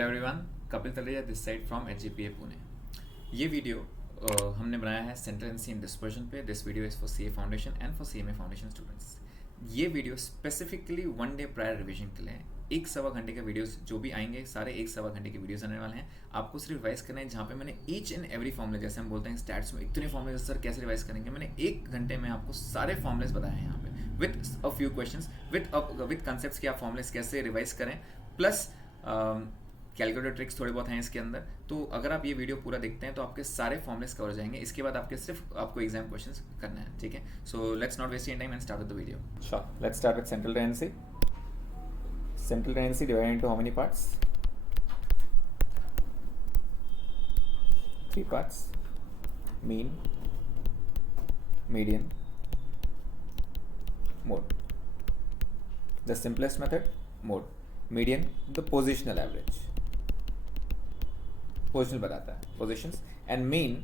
Hello everyone, Kapil Talreja this side from HGPA Pune. ये video हमने बनाया है सेंट्रल एनसी इन डिस्पर्जन पे। This video is for CA foundation and for CMA foundation students. ये वीडियो स्पेसिफिकली 1 डे प्रायर रिवीजन के लिए है। 1-1.25 घंटे के वीडियोस जो भी आएंगे सारे 1-1.25 घंटे के वीडियोस आने वाले हैं। आपको सिर्फ रिवाइज करना है, जहाँ पे मैंने ईच एंड एवरी फॉर्मूले, जैसे हम बोलते हैं स्टैट्स में इतने फॉर्मूले सर कैसे रिवाइज करेंगे, मैंने 1 घंटे में आपको सारे फॉर्मूलेस बताए हैं यहाँ पे with a few questions with concepts कि आप फॉर्मूलेस कैसे रिवाइज करें, प्लस कैलकुलेटर ट्रिक्स थोड़े बहुत हैं इसके अंदर। तो अगर आप ये वीडियो पूरा देखते हैं तो आपके सारे फॉर्मूलेस कवर हो जाएंगे। इसके बाद आपको एग्जाम क्वेश्चंस करना है, ठीक है। So let's not waste time and start with the video. Sure. Let's start with central tendency. Central tendency divided into how many parts? 3 parts. Mean, median, mode. The simplest method, mode. Median, the positional average. Positional बताता है positions, and mean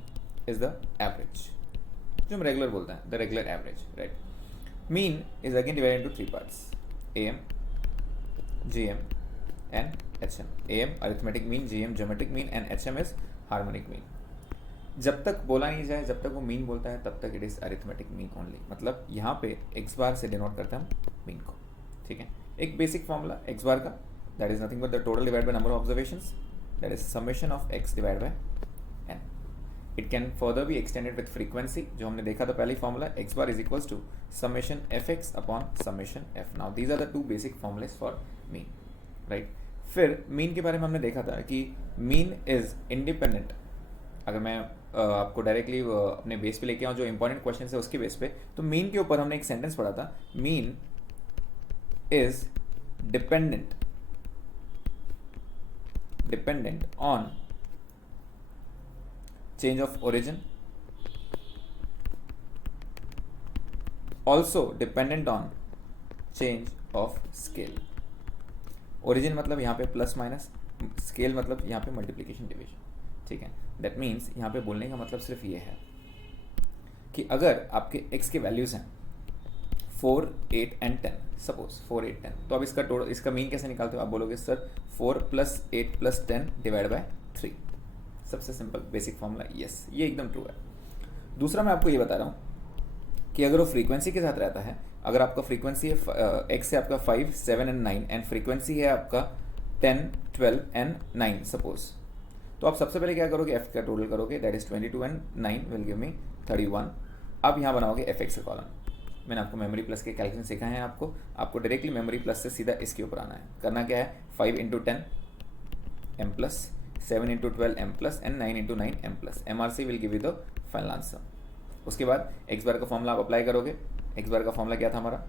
is the average. जो हम regular बोलते हैं, the regular average, right? Mean is again divided into 3 parts: AM, GM, and HM. AM arithmetic mean, GM geometric mean, and HM is harmonic mean. जब तक बोला नहीं जाए, जब तक वो मीन बोलता है, तब तक it is arithmetic mean only. मतलब यहाँ पे एक्स बार से डिनोट करते हैं हम मीन को, ठीक है। एक बेसिक फॉर्मूला एक्स बार का, that is nothing but the total divide by number of observations, that is summation of X divide by N. It can further be extended with frequency, जो हमने देखा था पहले formula, X bar is equals to summation F X upon summation F. Now these are the 2 basic formulas for mean, right. फिर mean के बारे में हमने देखा था कि मीन इज इंडिपेंडेंट। अगर मैं आपको डायरेक्टली अपने बेस पे लेके आऊँ, जो इंपॉर्टेंट क्वेश्चन है उसके बेस पे, तो मीन के ऊपर हमने एक सेंटेंस पढ़ा था, mean is dependent on change of origin, also dependent on change of scale. origin मतलब यहाँ पे प्लस माइनस, स्केल मतलब यहाँ पे मल्टीप्लिकेशन डिवीजन, ठीक है। दैट मीन्स यहाँ पे बोलने का मतलब सिर्फ ये है कि अगर आपके x के वैल्यूज हैं 4, 8 एंड 10, सपोज 4, 8, 10, तो अब इसका टोटल, इसका मीन कैसे निकालते हो? आप बोलोगे सर 4 + 8 + 10 डिवाइड बाय 3। सबसे सिंपल बेसिक फॉर्मूला, यस, ये एकदम ट्रू है। दूसरा मैं आपको ये बता रहा हूँ कि अगर वो फ्रीक्वेंसी के साथ रहता है, अगर आपका फ्रीक्वेंसी है एक्स है आपका 5, 7 एंड 9 एंड फ्रीक्वेंसी है आपका 10, 12 एंड 9 सपोज, तो आप सबसे पहले क्या करोगे? एफ का टोटल करोगे, that is 22 and 9 will give मी 31। अब यहाँ बनाओगे एफ एक्स का कॉलम। मैंने आपको मेमोरी प्लस के कैलकुलेशन सिखाए हैं, आपको डायरेक्टली मेमोरी प्लस से सीधा इसके ऊपर आना है। करना क्या है? 5 × 10 m plus, 7 × 12 m plus and 9 × 9 m plus. MRC will give you the final answer. उसके बाद एक्स बार का फॉर्मूला आप अप्लाई करोगे। एक्स बार का फॉर्मूला क्या था हमारा?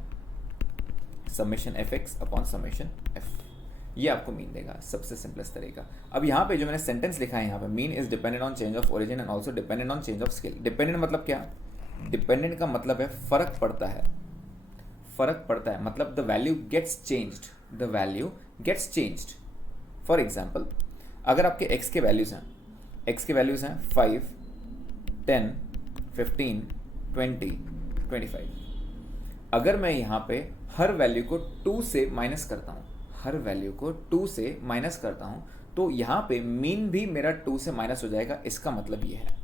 Summation F X upon summation F. ये आपको मीन देगा, सबसे सिंपलेस्ट तरीका। अब यहाँ पे जो मैंने सेंटेंस लिखा है यहाँ पे, mean is dependent on change of origin and also dependent on change of scale. Dependent मतलब क्या? डिपेंडेंट का मतलब है फर्क पड़ता है, फर्क पड़ता है मतलब the value gets changed, the value gets changed. For example, अगर आपके x के वैल्यूज़ हैं, x के वैल्यूज़ हैं 5, 10, 15, 20, 25, अगर मैं यहाँ पे हर वैल्यू को 2 से माइनस करता हूँ, हर वैल्यू को 2 से माइनस करता हूँ, तो यहाँ पे मीन भी मेरा 2 से माइनस हो जाएगा। इसका मतलब ये है,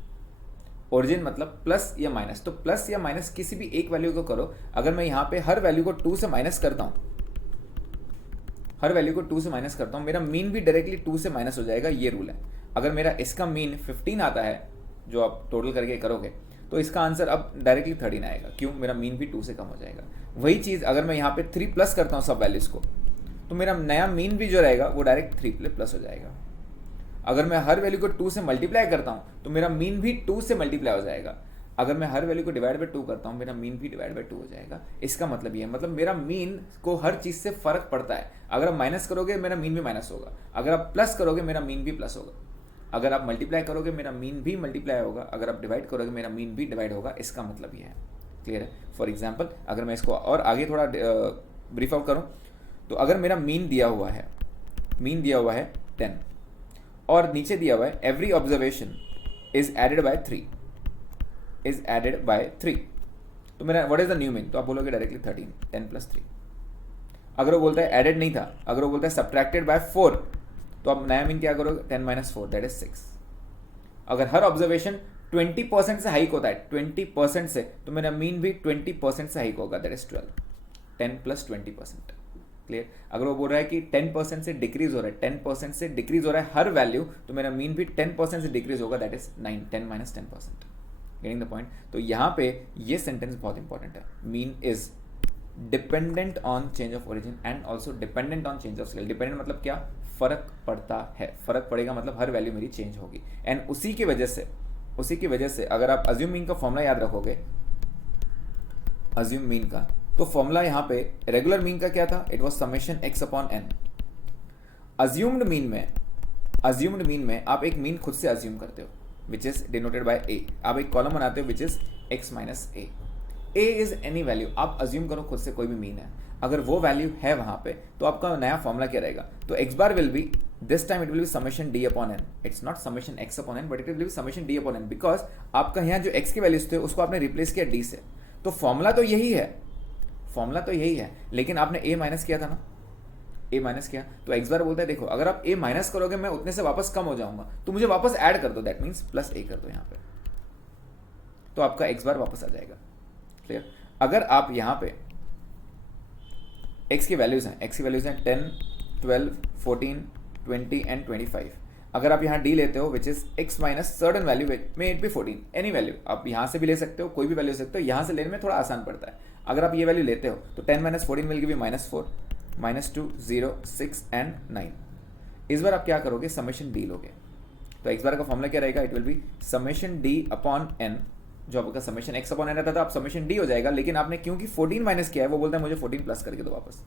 ओरिजिन मतलब प्लस या माइनस, तो प्लस या माइनस किसी भी एक वैल्यू को करो। अगर मैं यहाँ पे हर वैल्यू को 2 से माइनस करता हूँ, हर वैल्यू को 2 से माइनस करता हूँ, मेरा मीन भी डायरेक्टली 2 से माइनस हो जाएगा। ये रूल है। अगर मेरा इसका मीन 15 आता है, जो आप टोटल करके करोगे, तो इसका आंसर अब डायरेक्टली 13 आएगा। क्यों? मेरा मीन भी 2 से कम हो जाएगा। वही चीज़ अगर मैं यहाँ पे 3 प्लस करता हूँ सब वैल्यूज़ को, तो मेरा नया मीन भी जो रहेगा वो डायरेक्ट 3 प्लस हो जाएगा। अगर मैं हर वैल्यू को 2 से मल्टीप्लाई करता हूँ, तो मेरा मीन भी 2 से मल्टीप्लाई हो जाएगा। अगर मैं हर वैल्यू को डिवाइड बाय 2 करता हूँ, मेरा मीन भी डिवाइड बाय 2 हो जाएगा। इसका मतलब ये है, मतलब मेरा मीन को हर चीज़ से फ़र्क पड़ता है। अगर आप माइनस करोगे, मेरा मीन भी माइनस होगा। अगर आप प्लस करोगे, मेरा मीन भी प्लस होगा। अगर आप मल्टीप्लाई करोगे, मेरा मीन भी मल्टीप्लाई होगा। अगर आप डिवाइड करोगे, मेरा मीन भी डिवाइड होगा। इसका मतलब ये है। क्लियर है? फॉर एग्जाम्पल, अगर मैं इसको और आगे थोड़ा ब्रीफ आउट करूँ, तो अगर मेरा मीन दिया हुआ है, मीन दिया हुआ है 10 और नीचे दिया हुआ है every observation is added by 3, is added by 3, तो मेरा what is the new mean? तो आप बोलोगे डायरेक्टली 13, 10 + 3। अगर वो बोलता है एडेड नहीं था, अगर वो बोलता है सब्ट्रैक्टेड बाय 4, तो आप नया मीन क्या करोगे, 10 माइनस 4 दैट इज 6। अगर हर ऑब्जर्वेशन 20% से हाइक होता है 20% से, तो मेरा मीन भी 20% से हाइक होगा, दैट इज 12। 10 plus 20%, clear. अगर वो बोल रहा है कि 10% से डिक्रीज हो रहा है, 10% से डिक्रीज हो रहा है हर वैल्यू, तो मेरा मीन भी 10% से डिक्रीज होगा, that is 9, 10 minus 10%। Getting the point. तो यहाँ पे ये सेंटेंस बहुत इंपॉर्टेंट है, mean is dependent on change of origin and also dependent on change of scale. Dependent मतलब क्या, फर्क पड़ता है, फर्क पड़ेगा मतलब हर वैल्यू मेरी चेंज होगी। एंड उसी की वजह से अगर आप अज्यूम मीन का फॉर्मूला याद रखोगे, अज्यूम मीन का, तो फॉर्मूला यहाँ पे रेगुलर मीन का क्या था, it was summation X upon N. Assumed mean में आप एक मीन खुद से अज्यूम करते हो which is denoted by A. आप एक कॉलम बनाते हो which is X minus A. A is any value, आप अज्यूम करो खुद से कोई भी मीन है, अगर वो वैल्यू है वहां पे, तो आपका नया फॉर्मूला क्या रहेगा, तो X bar will be, this time it will be summation D upon N. It's not summation X upon N but it will be summation D upon N, because आपका यहाँ जो एक्स के वैल्यूज थे उसको आपने रिप्लेस किया D से। तो फॉर्मूला तो यही है, लेकिन आपने ए माइनस किया था ना, ए माइनस किया, तो एक्स बार बोलता है देखो अगर आप ए माइनस करोगे मैं उतने से वापस कम हो जाऊंगा, तो मुझे वापस ऐड कर दो, दैट मीन्स प्लस ए कर दो यहाँ पे, तो आपका एक्स बार वापस आ जाएगा, क्लियर। अगर आप यहाँ पे एक्स की वैल्यूज हैं 10, 12, 14, 20 एंड 25, अगर आप यहाँ डी लेते हो which is X minus certain value में इट बी 14, एनी वैल्यू आप यहाँ से भी ले सकते हो, कोई भी वैल्यू ले सकते हो, यहाँ से लेने में थोड़ा आसान पड़ता है। अगर आप ये वैल्यू लेते हो तो 10 minus 14 will give you -4, -2, 0, 6 and 9। इस बार आप क्या करोगे, समेशन डी लोगे, तो एक्स बार का फॉर्मूला क्या रहेगा, it will be summation D upon N. जो आपका समेशन एक्स अपॉन एन रहता था, आप समेशन डी हो जाएगा, लेकिन आपने क्योंकि 14 माइनस किया है, वो बोलता है मुझे 14 प्लस करके दो वापस।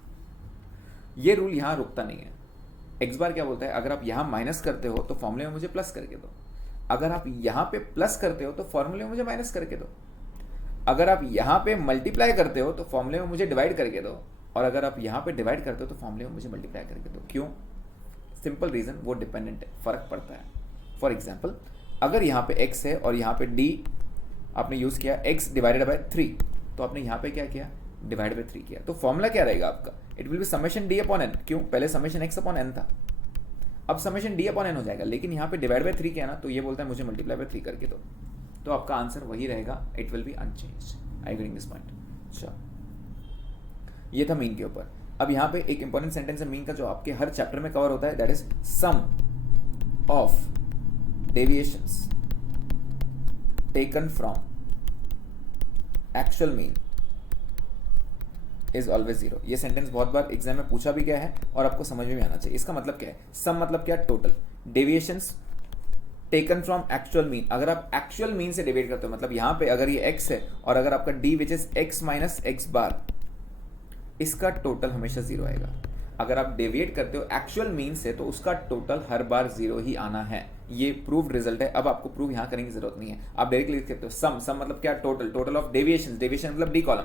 ये रूल यहाँ रुकता नहीं है। एक्स बार क्या बोलता है, अगर आप यहाँ माइनस करते हो तो फॉर्मूले में मुझे प्लस करके दो, अगर आप यहाँ पे प्लस करते हो तो फॉर्मूले में मुझे माइनस करके दो, अगर आप यहाँ पे मल्टीप्लाई करते हो तो फॉर्मूले में मुझे डिवाइड करके दो, और अगर आप यहाँ पे डिवाइड करते हो तो फॉर्मूले में मुझे मल्टीप्लाई करके दो। क्यों, सिंपल रीजन, वो डिपेंडेंट है, फर्क पड़ता है। फॉर एग्जाम्पल, अगर यहाँ पे x है और यहाँ पे d आपने यूज किया x डिवाइडेड बाय 3, तो आपने यहाँ पे क्या किया, डिवाइड बाय 3 किया, तो फॉर्मूला क्या रहेगा आपका, it will be summation d upon n। क्यों, पहले समेशन x अपॉन n था, अब समेशन d अपॉन n हो जाएगा, लेकिन यहाँ पे डिवाइड बाय 3 किया ना, तो ये बोलता है मुझे मल्टीप्लाई बाय 3 करके दो, तो आपका आंसर वही रहेगा, it will be unchanged. I getting this point. अच्छा, ये था मीन के ऊपर। अब यहाँ पे एक इंपॉर्टेंट सेंटेंस है मीन का, जो आपके हर चैप्टर में कवर होता है, that is sum of deviations taken from actual mean is always 0। ये सेंटेंस बहुत बार एग्जाम में पूछा भी गया है और आपको समझ में भी आना चाहिए। इसका मतलब क्या है, सम मतलब क्या, total, deviations taken from actual mean, अगर आप एक्चुअल मीन से डिवाइड करते हो, मतलब यहाँ पे अगर ये x है और अगर आपका d which is x minus x bar, इसका टोटल हमेशा 0 आएगा। अगर आप डेविएट करते हो एक्चुअल मीन से, तो उसका टोटल हर बार 0 ही आना है। ये प्रूव्ड रिजल्ट है। अब आपको प्रूव यहाँ करने की जरूरत नहीं है, आप डायरेक्टली लिख सकते हो सम मतलब क्या, टोटल ऑफ डेविएशन, डेविएशन मतलब डी कॉलम,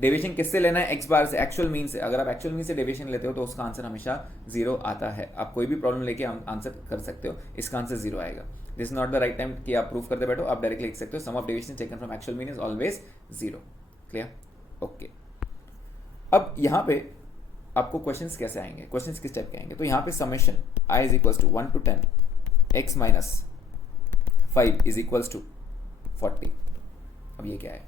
डेविएशन किससे लेना है, एक्स बार से, एक्चुअल मीन से। अगर आप एक्चुअल मीन से डेविएशन लेते हो तो उसका आंसर हमेशा 0 आता है। आप कोई भी प्रॉब्लम लेके आंसर कर सकते हो, इसका आंसर 0 आएगा। This is not the right time कि आप प्रूव करते बैठो, आप डायरेक्टली लिख सकते हो sum of deviation taken from actual mean is always 0। Clear, okay. अब यहाँ पे आपको क्वेश्चंस कैसे आएंगे, क्वेश्चंस किस टाइप के आएंगे, तो यहाँ पे summation i is equals to 1 to 10 x minus 5 is equals to 40। अब ये क्या है,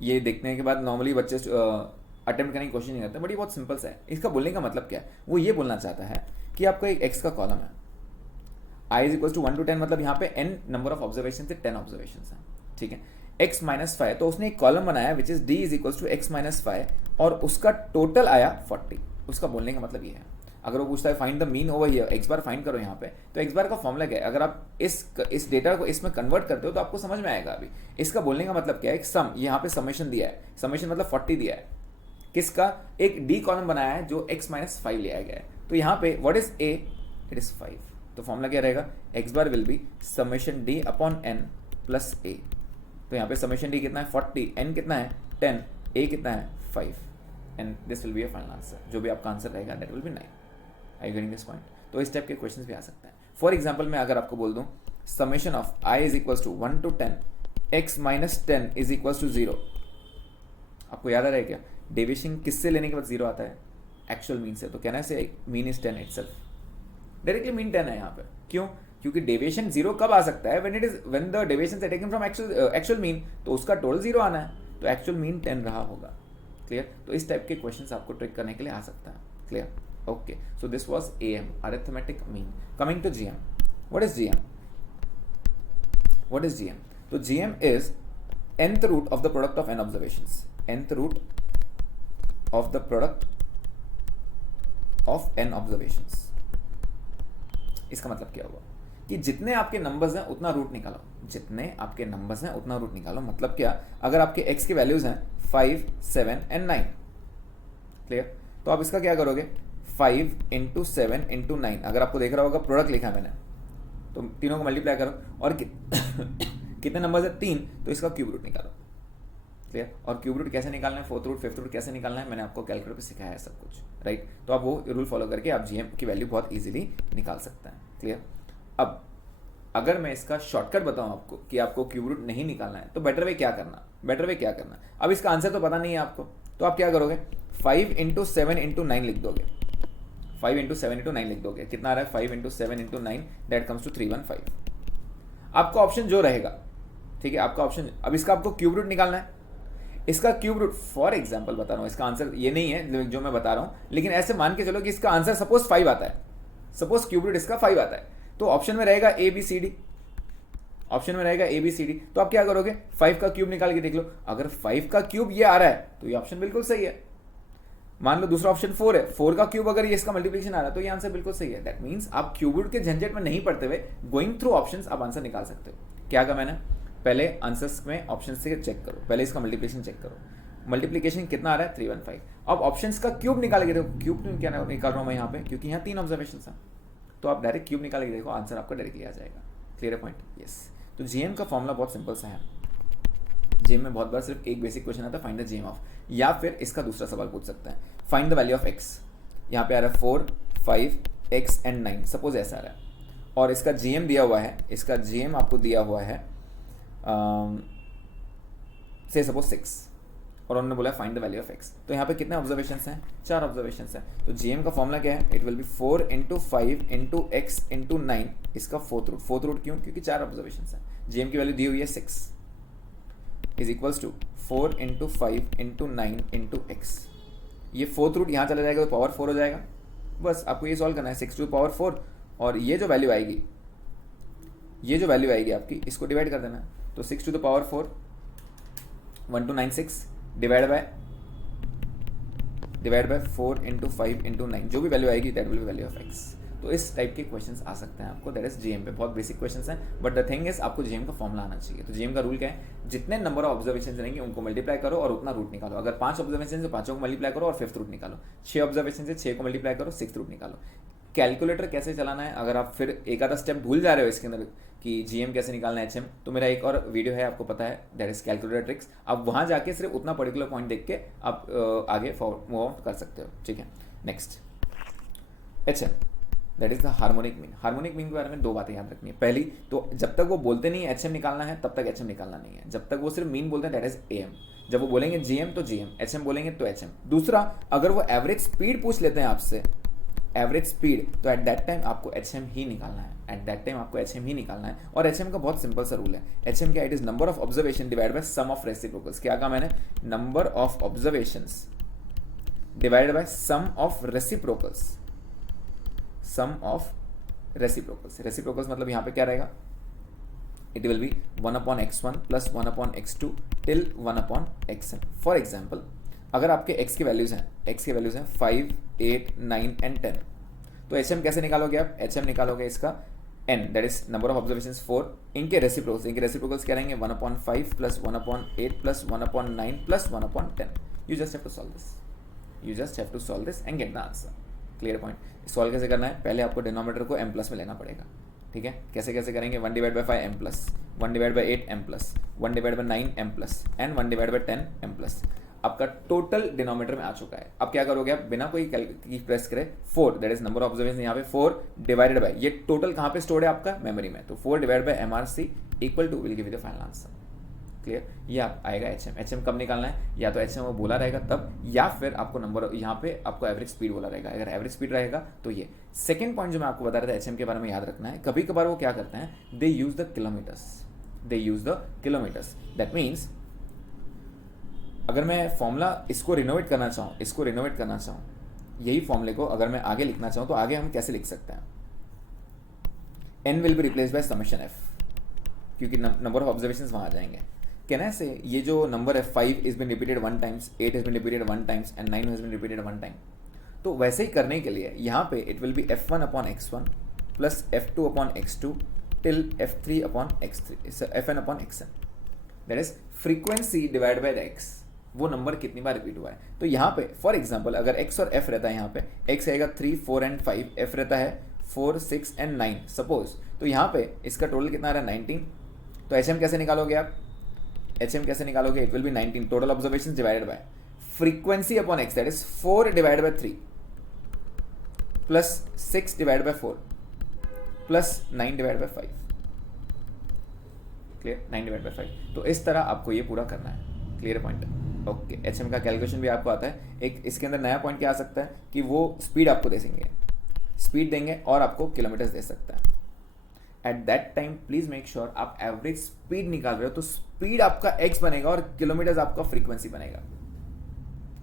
ये देखने के बाद नॉर्मली बच्चे अटेम्प्ट करने की कोशिश नहीं करते, बट ये बहुत सिंपल सा है। इसका बोलने का मतलब क्या है, वो ये बोलना चाहता है कि आपका एक x का कॉलम है, i is equals to 1 to 10, मतलब यहाँ पे n नंबर ऑफ ऑब्जर्वेशन से 10 ऑब्जर्वेशन है, ठीक है। x माइनस 5, तो उसने एक कॉलम बनाया which is d is equals to x minus 5 और उसका टोटल आया 40। उसका बोलने का मतलब ये है, अगर वो पूछता है find the mean over here, x bar find करो यहाँ पे, तो एक्स बार का फॉर्मूला क्या है, अगर आप इस डेटा को इसमें कन्वर्ट करते हो तो आपको समझ में आएगा। अभी इसका बोलने का मतलब क्या है, एक सम, यहाँ पे समेशन दिया है, समेशन मतलब 40 दिया है, किसका, एक डी कॉलम बनाया है जो x माइनस 5 लिया गया है। तो यहाँ पे what is a, it is 5, तो फॉर्मूला क्या रहेगा, x bar will be summation d upon n plus a। तो यहाँ पे समेशन d कितना है 40, n कितना है 10, a कितना है 5, and this will be a final answer. जो भी आपका आंसर रहेगा that will B 9। I getting this point. तो इस टाइप के क्वेश्चंस भी आ सकते हैं। फॉर एग्जांपल मैं अगर आपको बोल दूं summation of i is equals to 1 to 10 x minus 10 is equals to 0, आपको याद आ रहा है क्या, डेविएशन किससे लेने के बाद 0 आता है, एक्चुअल मीन से, तो कहना है mean is 10 itself. Directly mean 10 है यहाँ पे। क्यों? क्योंकि डेविएशन 0 कब आ सकता है? व्हेन द डेविएशन से टेकन फ्रॉम एक्चुअल मीन, तो उसका टोटल 0 आना है, तो एक्चुअल मीन 10 रहा होगा। क्लियर? तो इस टाइप के क्वेश्चंस आपको ट्रिक करने के लिए आ सकता है। Clear? Okay, so this was AM, arithmetic mean. Coming to GM, what is GM? What is GM? तो GM is nth root of the product of n observations. Nth root of the product of n observations. इसका मतलब क्या हुआ कि जितने आपके numbers हैं उतना रूट निकालो, जितने आपके नंबर्स हैं उतना रूट निकालो। मतलब क्या? अगर आपके x की वैल्यूज हैं 5, 7 एंड 9, क्लियर? तो आप इसका क्या करोगे? 5 इंटू 7 इंटू 9, अगर आपको देख रहा होगा प्रोडक्ट लिखा है मैंने, तो तीनों को मल्टीप्लाई करो और कितने नंबर्स है? 3, तो इसका क्यूब रूट निकालो। क्लियर? और क्यूब रूट कैसे निकालना है, 4th रूट 5th रूट कैसे निकालना है, मैंने आपको कैलकुलेटर पे सिखाया है सब कुछ, राइट? तो आप वो रूल फॉलो करके आप GM की वैल्यू बहुत इजीली निकाल सकते हैं। क्लियर? अब अगर मैं इसका शॉर्टकट बताऊं आपको कि आपको क्यूब रूट नहीं निकालना है, तो बेटर वे क्या करना? अब इसका आंसर तो पता नहीं है आपको, तो आप क्या करोगे? 5 इंटू 7 इंटू 9 लिख दोगे। 5 इंटू 7 इंटू 9 लिख दोगे। कितना आ रहा है? 5 into 7 into 9, that comes to 315। आपका ऑप्शन जो रहेगा, ठीक है, आपका ऑप्शन, अब इसका आपको क्यूब रूट निकालना है। इसका क्यूब रूट, फॉर एग्जांपल बता रहा हूँ, इसका आंसर ये नहीं है जो मैं बता रहा हूँ, लेकिन ऐसे मान के चलो कि इसका आंसर सपोज 5 आता है, सपोज क्यूब रूट इसका 5 आता है, तो ऑप्शन में रहेगा ABCD, ऑप्शन में रहेगा ABCD। तो आप क्या करोगे? 5 का क्यूब निकाल के देख लो, अगर 5 का क्यूब ये आ रहा है तो ये ऑप्शन बिल्कुल सही है। मान लो दूसरा ऑप्शन 4 है, 4 का क्यूब अगर ये इसका मल्टीप्लिकेशन आ रहा है तो ये आंसर बिल्कुल सही है। दैट मींस आप क्यूब रूट के झंझट में नहीं पड़ते हुए, गोइंग थ्रू ऑप्शंस आप आंसर निकाल सकते हो। क्या कहा मैंने? पहले आंसर्स में ऑप्शन से चेक करो, पहले इसका मल्टीप्लिकेशन चेक करो, मल्टीप्लिकेशन कितना आ रहा है? 315। अब ऑप्शंस का क्यूब निकाल के देखो, क्यूब क्या निकाल रहा हूँ मैं यहाँ पे, क्योंकि यहाँ 3 ऑब्जर्वेशन है, तो आप डायरेक्ट क्यूब निकाल के देखो, आंसर आपका डायरेक्टली आ जाएगा। Clear point? यस। तो GM का फॉर्मूला बहुत सिंपल सा है। GM में बहुत बार सिर्फ एक बेसिक क्वेश्चन आता है, फाइंड द GM ऑफ, या फिर इसका दूसरा सवाल पूछ सकते हैं, find the value of x। यहाँ पे आ रहा है 4, 5, x एंड 9, सपोज ऐसा आ रहा है, और इसका GM दिया हुआ है, इसका GM आपको दिया हुआ है से सपोज 6, और उन्होंने बोला find the value of x। तो यहाँ पे कितने ऑब्जर्वेशन हैं? 4 ऑब्जर्वेशन हैं। तो GM का फॉर्मूला क्या है? It will B 4 into 5 into x into 9, इसका 4th रूट। 4th रूट क्यों? क्योंकि 4 ऑब्जर्वेशन हैं। GM की वैल्यू दी हुई है 6 is equals to 4 into 5 into 9 into x। ये 4th रूट यहाँ चला जाएगा तो पावर 4 हो जाएगा। बस आपको ये सॉल्व करना है, 6 टू पावर 4, और ये जो वैल्यू आएगी, ये जो वैल्यू आएगी आपकी, इसको डिवाइड कर देना है। तो 6 to the power 4, 1296 divide by 4 into 5 into 9, जो भी वैल्यू आएगी that will be value of x। तो इस टाइप के क्वेश्चंस आ सकते हैं आपको, दैट इज GM पे। बहुत बेसिक क्वेश्चंस हैं, बट द थिंग इज आपको GM का फॉर्मूला आना चाहिए। तो GM का रूल क्या है? जितने नंबर ऑफ ऑब्जर्वेशन रहेंगे उनको मल्टीप्लाई करो और उतना रूट निकालो। अगर 5 ऑब्जर्वेशन है तो 5 को मल्टीप्लाई करो और 5th रूट निकालो। 6 ऑब्जर्वेशन से 6 को मल्टीप्लाई करो, 6th रूट निकालो। कैलकुलेटर कैसे चलाना है, अगर आप फिर एक आधा स्टेप भूल जा रहे हो इसके अंदर कि GM कैसे निकालना है, HM, तो मेरा एक और वीडियो है, आपको पता है, दैट इज कैलकुलेटर ट्रिक्स। आप वहाँ जाके सिर्फ उतना पर्टिकुलर पॉइंट देख के आप आगे मूव आउट कर सकते हो। ठीक है, next HM, that is the harmonic mean. Harmonic mean के बारे में 2 बातें याद रखनी है। पहली तो जब तक वो बोलते नहीं है HM निकालना है, तब तक HM निकालना नहीं है। जब तक वो सिर्फ मीन बोलते हैं, दैट इज AM। जब वो बोलेंगे GM तो GM, HM बोलेंगे तो HM। दूसरा, अगर वो एवरेज स्पीड पूछ लेते हैं आपसे, एवरेज स्पीड, तो एट दैट टाइम आपको HM ही निकालना है, एट दैट टाइम आपको HM ही निकालना है। और HM का बहुत सिंपल सा रूल है। HM क्या? It is number of observation divide by sum of reciprocals. क्या कहा मैंने? Number of observations divided by sum of reciprocals, sum of reciprocals. Reciprocals मतलब यहाँ पे क्या रहेगा? It will be 1/x1 plus 1/x2 till 1/xm। For example, अगर आपके x की वैल्यूज हैं, 5, 8, 9 एंड 10, तो HM कैसे निकालोगे आप? HM निकालोगे इसका n, that is number of observations 4, इनके रेसिप्रोकल्स क्या रहेंगे? 1/5 plus 1/8 plus 1/9 plus 1/10। You just have to solve this and get the answer. Clear point? Solve कैसे करना है? पहले आपको डिनोमिनेटर को m प्लस में लेना पड़ेगा। ठीक है, कैसे करेंगे? 1/5 m plus, 1/8 m plus, 1/9 m plus and 1/10 m plus. आपका टोटल डिनोमिनेटर में आ चुका है। अब क्या करोगे आप? बिना कोई की प्रेस करे 4, that is number of observation, यहाँ पे 4 डिवाइडेड बाय, ये टोटल कहाँ पे स्टोर्ड है आपका? मेमोरी में। तो 4 divided by MRC equal to will give you the final answer. Clear, ये आप आएगा एच एम कब निकालना है, या तो एच एम वो बोला रहेगा तब, या फिर आपको नंबर यहाँ पे आपको एवरेज स्पीड बोला रहेगा। अगर एवरेज स्पीड रहेगा तो ये सेकंड पॉइंट जो मैं आपको बता रहा था एच एम के बारे में याद रखना है। कभी कभार वो क्या करते हैं, they use the kilometres, that means अगर मैं फॉर्मूला इसको रिनोवेट करना चाहूँ, यही फॉर्मूले को अगर मैं आगे लिखना चाहूँ तो आगे हम कैसे लिख सकते हैं, n will be replace by summation f, क्योंकि नंबर ऑफ ऑब्जर्वेशंस वहाँ आ जाएंगे। कहना से ये जो नंबर है 5 is been repeated 1 times, 8 has been repeated 1 times and 9 has been repeated 1 time. तो वैसे ही करने के लिए यहाँ पे it will B f1 upon x1 plus f2 upon x2 till f3 upon x3 fn upon xn, that is frequency divide by the x, वो number कितनी बार repeat हुआ है। तो यहाँ पे फॉर एग्जाम्पल अगर x और f रहता है, यहाँ पे x रहेगा 3, 4 एंड 5, f रहता है 4, 6 एंड 9 सपोज, तो यहाँ पे इसका टोटल कितना आ रहा है 19। तो एच एम कैसे निकालोगे आप, एच एम कैसे निकालोगे, it will be 19 total observation divided by frequency upon x, that is 4 divide by 3 plus 6 divide by 4 plus 9 divide by 5, clear, 9 divide by 5। तो इस तरह आपको ये पूरा करना है, clear point. Okay, H M का कैलकुलेशन भी आपको आता है। एक इसके अंदर नया पॉइंट क्या आ सकता है कि वो स्पीड आपको देंगे और आपको किलोमीटर्स दे सकता है। Eight that time please make sure आप एवरेज स्पीड निकाल रहे हो, तो स्पीड आपका x बनेगा और किलोमीटर्स आपका फ्रीक्वेंसी बनेगा,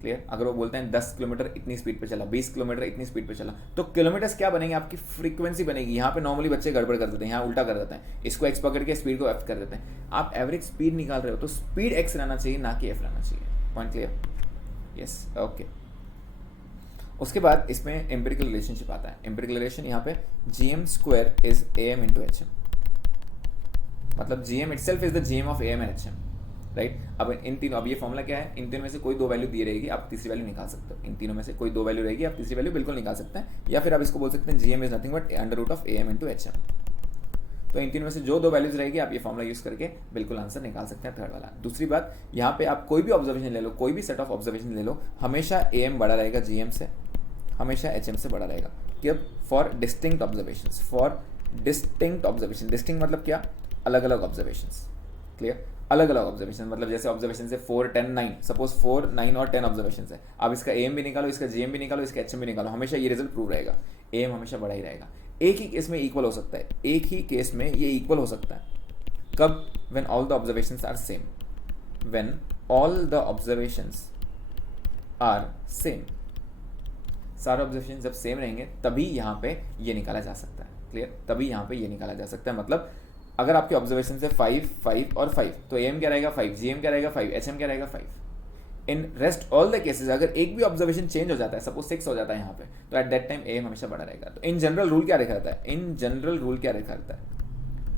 क्लियर। अगर वो बोलते हैं 10 किलोमीटर इतनी स्पीड पे चला, 20 किलोमीटर इतनी स्पीड पे चला, तो किलोमीटर्स क्या बनेंगे, आपकी फ्रीक्वेंसी बनेगी। यहाँ पे नॉर्मली बच्चे गड़बड़ कर देते हैं, यहाँ उल्टा कर देते हैं, इसको x पकड़ के स्पीड को f कर देते हैं। आप एवरेज स्पीड निकाल रहे हो तो स्पीड x रहना चाहिए, ना कि f रहना चाहिए। Point clear, yes, okay. उसके बाद इसमें एम्पिरिकल रिलेशनशिप आता है। एम्पिरिकल रिलेशन यहाँ पे gm square is am into H M, मतलब gm itself is the gm of am and hm, right. अब इन तीनों, अब ये फॉर्मूला क्या है, इन तीनों में से कोई दो वैल्यू दी रहेगी, आप तीसरी वैल्यू निकाल सकते हो। इन तीनों में से कोई दो वैल्यू रहेगी, आप तीसरी वैल्यू बिल्कुल निकाल सकते हैं, या फिर आप इसको बोल सकते हैं gm is nothing but under root of am into H M. तो इन तीनों में से जो दो वैल्यूज रहेगी आप ये फॉर्मूला यूज करके बिल्कुल आंसर निकाल सकते हैं, थर्ड वाला। दूसरी बात, यहाँ पे आप कोई भी ऑब्जर्वेशन ले लो, कोई भी सेट ऑफ ऑब्जर्वेशन ले लो, हमेशा am बड़ा रहेगा gm से, हमेशा hm से बड़ा रहेगा। क्यों, फॉर डिस्टिंक्ट ऑब्जर्वेशन, डिस्टिंक्ट मतलब क्या, अलग अलग ऑब्जर्वेशन, क्लियर। अलग अलग ऑब्जर्वेशन मतलब जैसे ऑब्जर्वेशन से 4, 10, 9, सपोज 4, 9 और 10 ऑब्जर्वेशन है, आप इसका am भी निकालो, इसका gm भी निकालो, इसका hm भी निकालो, हमेशा ये रिजल्ट प्रूव रहेगा, am हमेशा बड़ा ही रहेगा। एक ही केस में इक्वल हो सकता है, एक ही केस में ये इक्वल हो सकता है, कब, when all the observations are same, when all the observations are same, सारे ऑब्जर्वेशन जब सेम रहेंगे तभी यहाँ पे ये निकाला जा सकता है, क्लियर, तभी यहाँ पे ये निकाला जा सकता है। मतलब अगर आपके ऑब्जर्वेशन से 5, 5 और 5, तो am क्या रहेगा 5, gm क्या रहेगा 5, hm क्या रहेगा 5। In rest all the cases अगर एक भी ऑब्जर्वेशन चेंज हो जाता है, सपोज 6 हो जाता है यहाँ पे, तो एट दैट टाइम am हमेशा बड़ा रहेगा। तो इन जनरल रूल क्या लिखा रहता है,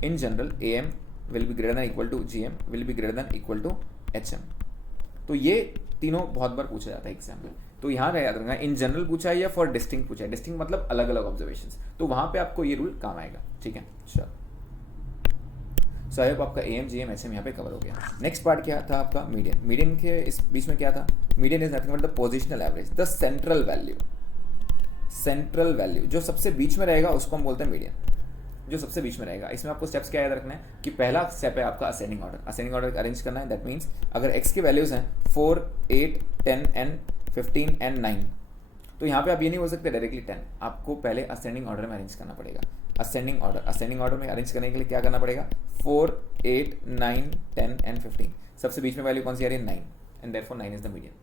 in general am will be greater than equal to gm will be greater than equal to hm। तो ये तीनों बहुत बार पूछा जाता है एग्जाम में, तो यहाँ याद रखना, इन जनरल पूछा है या फॉर डिस्टिंक्ट पूछा है। डिस्टिंक्ट मतलब अलग अलग ऑब्जर्वेशन, तो वहाँ पे आपको ये रूल काम आएगा, ठीक है। चलो, सो आई होप आपका am gm hm यहाँ पे कवर हो गया। नेक्स्ट पार्ट क्या था आपका, मीडियन। मीडियन के इस बीच में क्या था, median is nothing but the positional average, the central value जो सबसे बीच में रहेगा उसको हम बोलते हैं मीडियन, जो सबसे बीच में रहेगा। इसमें आपको स्टेप्स क्या याद रखना है कि पहला स्टेप है आपका असेंडिंग ऑर्डर अरेंज करना है। दैट मीन्स अगर x के वैल्यूज हैं 4, 8, 10 एंड 15 एंड 9, तो यहाँ पे आप ये नहीं बोल सकते डायरेक्टली 10, आपको पहले असेंडिंग ऑर्डर में अरेंज करना पड़ेगा। असेंडिंग ऑर्डर में अरेंज करने के लिए क्या करना पड़ेगा, 4, 8, 9, 10 एंड 15, सबसे बीच में वैल्यू कौन सी आ रही है 9, and therefore 9 is the median.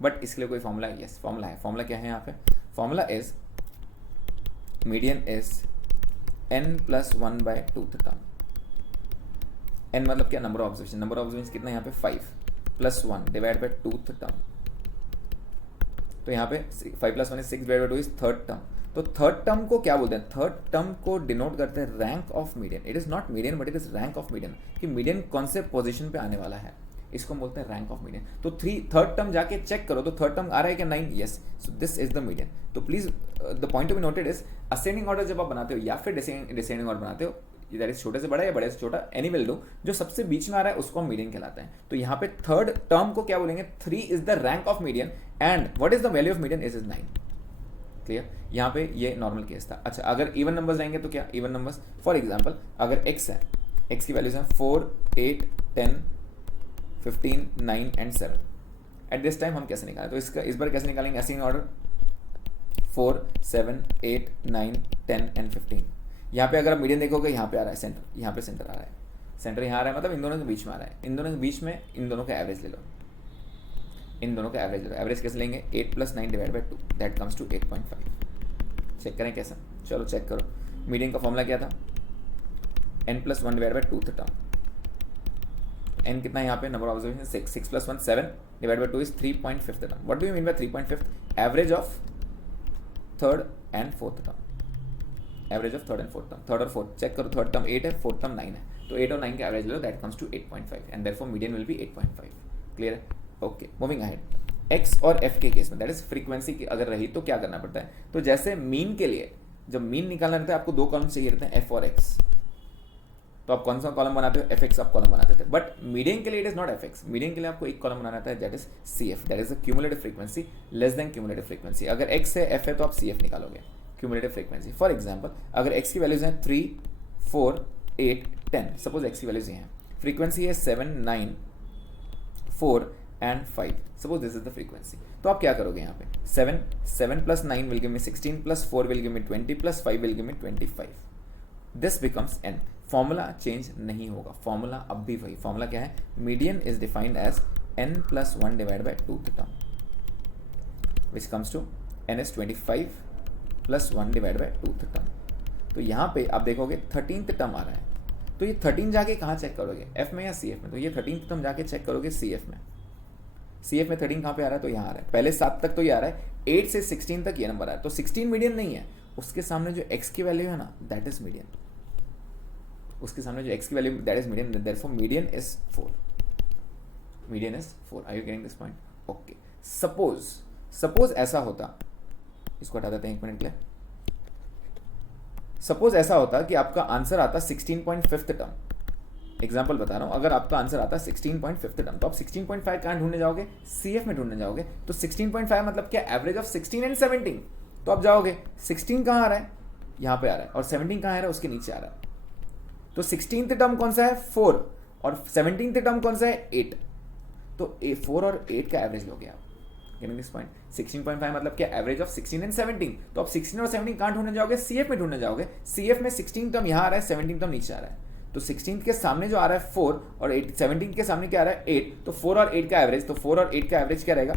But इसके लिए कोई फॉर्मूला है, यस फॉर्मूला है। फॉर्मूला क्या है यहाँ पे, formula is median is n+1/2th term. n मतलब क्या, नंबर ऑफ ऑब्जर्वेशन कितना है यहाँ पे 5 + 1 डिवाइड बाय 2th टर्म। तो यहाँ पे 5 + 1 is 6 divide bye 2 is third term. तो थर्ड टर्म को क्या बोलते हैं, थर्ड टर्म को डिनोट करते हैं rank of median. It is not median but it is rank of median, कि मीडियन कौन से पोजीशन पे आने वाला है, इसको हम बोलते हैं रैंक ऑफ मीडियन। तो थर्ड टर्म जाके चेक करो, तो थर्ड टर्म आ रहा है क्या 9, yes, so this is the median. तो please the point to be noted is ascending order जब आप बनाते हो या फिर डिसेंडिंग ऑर्डर बनाते हो, दैट इज छोटे से बड़ा या बड़े से छोटा, एनी विल डू, जो सबसे बीच में आ रहा है उसको हम मीडियन कहलाते हैं। तो यहाँ पे थर्ड टर्म को क्या बोलेंगे, 3 is the rank of median and what is the value of median is 9, clear. यहाँ पे ये नॉर्मल केस था। अच्छा, अगर इवन नंबर्स रहेंगे तो क्या, इवन नंबर्स फॉर एग्जांपल अगर x है, x की वैल्यूज हैं 4, 8, 10 15, 9 एंड 7। एट दिस टाइम हम कैसे निकालें, तो इसका इस बार कैसे निकालेंगे, असेंडिंग ऑर्डर 4, 7, 8, 9, 10 एंड 15। यहाँ पे अगर आप मीडियन देखोगे यहाँ पे आ रहा है सेंटर, यहाँ पे सेंटर आ रहा है, सेंटर यहाँ आ रहा है, मतलब इन दोनों के बीच में आ रहा है। इन दोनों के बीच में इन दोनों का एवरेज ले लो, इन दोनों का एवरेज ले लो। एवरेज कैसे लेंगे, 8 + 9 divide by 2 that comes to 8.5। Check करें कैसा, चलो चेक करो। मीडियन का फॉर्मूला क्या था, n+1 डिवाइड बाई 2 था टर्म। n कितना है यहाँ पे, number of observation 6, 6 + 1 7 divide by 2 is 3.5 term. What do you mean bye 3.5, average of third and fourth term, average of third and fourth term. Third और fourth check करो, third term 8 है, fourth term 9 है, तो 8 और 9 का average ले लो, that comes to 8.5 and therefore median will be 8.5। Clear है, ओके। मूविंग अहेड, एक्स और एफ के केस में दैट इज फ्रीक्वेंसी की अगर रही तो क्या करना पड़ता है, तो जैसे मीन के लिए जब मीन निकालना रहता है आपको दो कॉलम चाहिए रहते हैं, एफ और एक्स, तो आप कौन सा कॉलम बनाते हो, एफ एक्स आप कॉलम बनाते थे। बट मीडियन के लिए it is not F X, median के लिए आपको एक कॉलम बनाना रहता है, that is C F, that is a cumulative frequency less than cumulative frequency. अगर एक्स है एफ है तो आप सी एफ निकालोगे, क्यूमुलेटिव फ्रीक्वेंसी। फॉर एग्जाम्पल अगर एक्स की वैल्यूज हैं 3, 4, 8, 10, सपोज एक्स की वैल्यूज ये हैं, फ्रीक्वेंसी है 7, 9, 4 and 5, suppose this is the frequency. तो आप क्या करोगे यहाँ पे, 7 + 9 will give me 16 + 4 will give me 20 + 5 will give me 25। This becomes n। Formula change नहीं होगा, फॉर्मूला अब भी वही। फॉर्मूला क्या है, median is defined as n+1 divide by 2 term which comes to n is 25 + 1 divide by 2 term. तो यहाँ पे आप देखोगे 13th टर्म आ रहा है, तो ये 13 जाके कहाँ चेक करोगे, f में या सी एफ में, तो ये 13th टर्म जाके चेक करोगे सी एफ में। सी एफ में 13 कहाँ पे आ रहा है, तो यहाँ आ रहा है, पहले 7 तक तो ये आ रहा है, 8 से 16 तक ये नंबर आ रहा है, तो 16 मीडियन नहीं है, उसके सामने जो x की वैल्यू है ना दैट इज मीडियन, उसके सामने जो x की value that is median, therefore median is 4, median is 4। Are you getting this point, okay. Suppose ऐसा होता, इसको हटा देते हैं 1 मिनट के लिए। सपोज ऐसा होता कि आपका आंसर आता 16.5 टर्म, एग्जाम्पल बता रहा हूं, अगर आपका आंसर आता 16.5 टर्म, तो आप 16.5 कहाँ ढूंढने जाओगे, सी एफ में ढूंढने जाओगे। तो 16.5 मतलब क्या, एवरेज ऑफ 16 एंड 17। तो आप जाओगे 16 कहाँ आ रहा है, यहाँ पे आ रहा है, और 17 कहाँ आ रहा है, उसके नीचे आ रहा है। तो 16th टर्म कौन सा है, 4, और 17th टर्म कौन सा है, 8। तो 4 और 8 का एवरेज लोगे आप, गेटिंग दिस पॉइंट। 16.5 मतलब क्या, एवरेज ऑफ 16 एंड 17। तो आप 16 और 17 कहाँ ढूंढने जाओगे, सी एफ में ढूंढने जाओगे। सी एफ में 16 टर्म यहाँ आ रहा है, 17 टर्म नीचे आ रहा है, तो 16 के सामने जो आ रहा है 4 और 8, 17 के सामने क्या आ रहा है 8, तो 4 और 8 का एवरेज, तो 4 और 8 का एवरेज क्या रहेगा,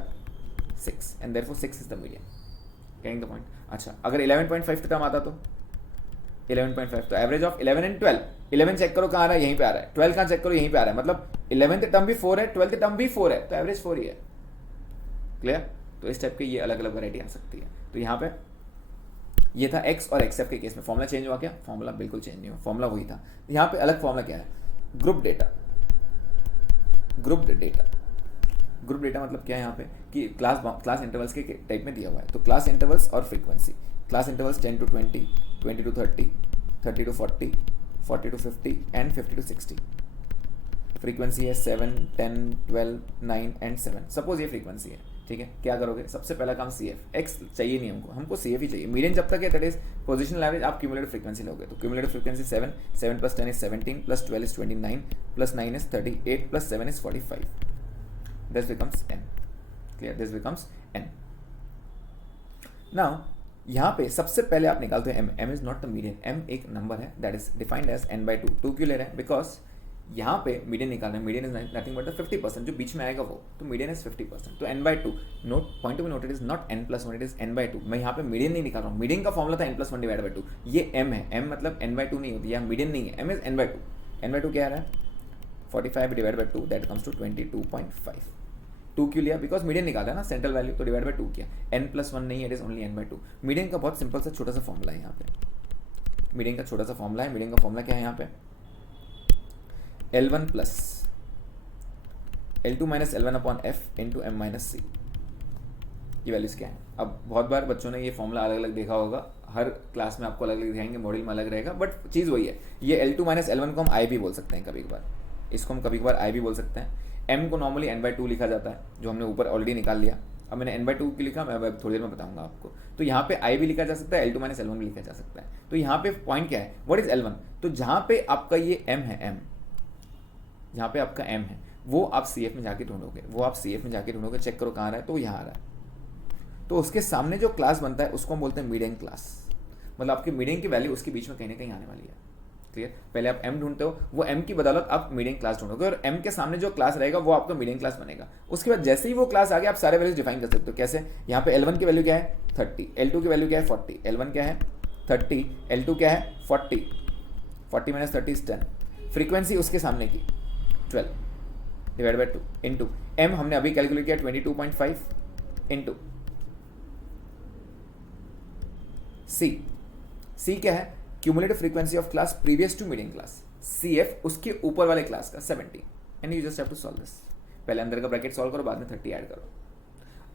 6, and therefore 6 is the median. Getting the point. अच्छा, अगर 11.5 टर्म आता तो 11.5, तो एवरेज ऑफ 11 एंड 12, 11 चेक करो कहाँ आ रहा है, यहीं पे आ रहा है, 12 कहाँ चेक करो, यहीं पे आ रहा है, मतलब 11th टर्म भी 4 है, 12th टर्म भी 4 है, तो एवरेज 4 ही है। क्लियर, तो इस टाइप के ये अलग अलग वैरायटी आ सकती है। तो यहाँ पे ये था एक्स और एक्स एफ के केस में। फॉर्मूला चेंज हुआ क्या, फॉर्मूला बिल्कुल चेंज नहीं हुआ, फॉर्मूला वही था। यहाँ पे अलग फॉर्मूला क्या है, ग्रुप डेटा। ग्रुप डेटा मतलब क्या है यहाँ पे, कि क्लास इंटरवल्स के टाइप में दिया हुआ है। तो क्लास इंटरवल्स और frequency, class intervals 10 to 20, 20 to 30, 30 to 40, 40 to 50 and 50 to 60। Frequency है 7, 10, 12, 9 एंड 7। सपोज ये फ्रीक्वेंसी है, ठीक है। क्या करोगे, सबसे पहला काम सी एफ, एक्स चाहिए नहीं हमको सी एफ ही चाहिए। मीडियन जब तक है दैट इज पोजिशनल एवरेज, आप क्यूमुलेटिव फ्रीक्वेंसी लोगे। तो cumulative frequency 7, 7 + 10 is 17, + 12 is 29, + 9 is 38, + 7 is 45। This becomes n। Clear, this becomes n। Now यहाँ पे सबसे पहले आप निकालते हो m is not the median, m एक नंबर है that is defined as n/2। 2 क्यों ले रहे हैं, बिकॉज यहाँ पे मीडियन निकालना है, median is nothing but the 50%, जो बीच में आएगा वो, तो मीडियन इज 50%। तो n/2, note point to be noted is not n+1, it is n/2। मैं यहाँ पे मीडियन नहीं निकाल रहा हूँ, मीडियन का फॉर्मूला था n+1 डिवाइड बाई 2, ये m है, m मतलब n/2 नहीं होती, यहाँ मीडियन नहीं है, m इज n/2। n/2 क्या आ रहा है, 45 divide by 2 that comes to 22.5। 2 क्यों लिया, बिकॉज मीडियन निकाला है ना सेंट्रल वैल्यू, तो डिवाइड बाई 2 किया। n+1 नहीं है, it is only n/2। Median का बहुत सिंपल सा छोटा सा फॉर्मूला है यहाँ पे, मीडियन का छोटा सा फॉर्मूला है। मीडियन का फॉर्मूला क्या है यहाँ पे, L1 plus L2 minus L1 upon F into M minus C। ये वैल्यूज़ क्या है। अब बहुत बार बच्चों ने ये फॉर्मूला अलग अलग देखा होगा, हर क्लास में आपको अलग अलग दिखाएंगे, मॉडल में अलग रहेगा, बट चीज़ वही है। ये L2 माइनस L1 को हम I भी बोल सकते हैं कभी कभार, इसको हम कभी कभार I भी बोल सकते हैं। M को नॉर्मली n/2 लिखा जाता है, जो हमने ऊपर ऑलरेडी निकाल लिया। अब मैंने n/2 की लिखा, मैं थोड़ी देर में बताऊंगा आपको। तो यहाँ पे I भी लिखा जा सकता है, L2 माइनस L1 भी लिखा जा सकता है। तो यहाँ पे पॉइंट क्या है, व्हाट इज L1, तो जहाँ पे आपका ये M है, M जहाँ पे आपका m है, वो आप सी एफ में जाके ढूंढोगे, चेक करो कहाँ आ रहा है, तो यहाँ आ रहा है। तो उसके सामने जो क्लास बनता है उसको हम बोलते हैं मीडियन क्लास, मतलब आपकी मीडियन की वैल्यू उसके बीच में कहीं ना कहीं आने वाली है। क्लियर? पहले आप m ढूंढते हो, वो m की बदौलत आप मीडियन क्लास ढूंढोगे, और m के सामने जो क्लास रहेगा वो आपका मीडियन क्लास बनेगा। उसके बाद जैसे ही वो क्लास आ गया आप सारे वैल्यूज डिफाइन कर सकते हो। कैसे? यहाँ पे L1 की वैल्यू क्या है 30, L2 की वैल्यू क्या है 40, L1 क्या है 30, L2 क्या है 40, 40 माइनस 30 इज 10, फ्रीक्वेंसी उसके सामने की 12 डिवाइड बाई 2 इंटू m हमने अभी कैलकुलेट किया 22.5 इंटू c क्या है cumulative frequency of class previous to median class, CF उसके ऊपर वाले क्लास का 70, and you just have to solve this. पहले अंदर का ब्रैकेट सॉल्व करो, बाद में 30 ऐड करो।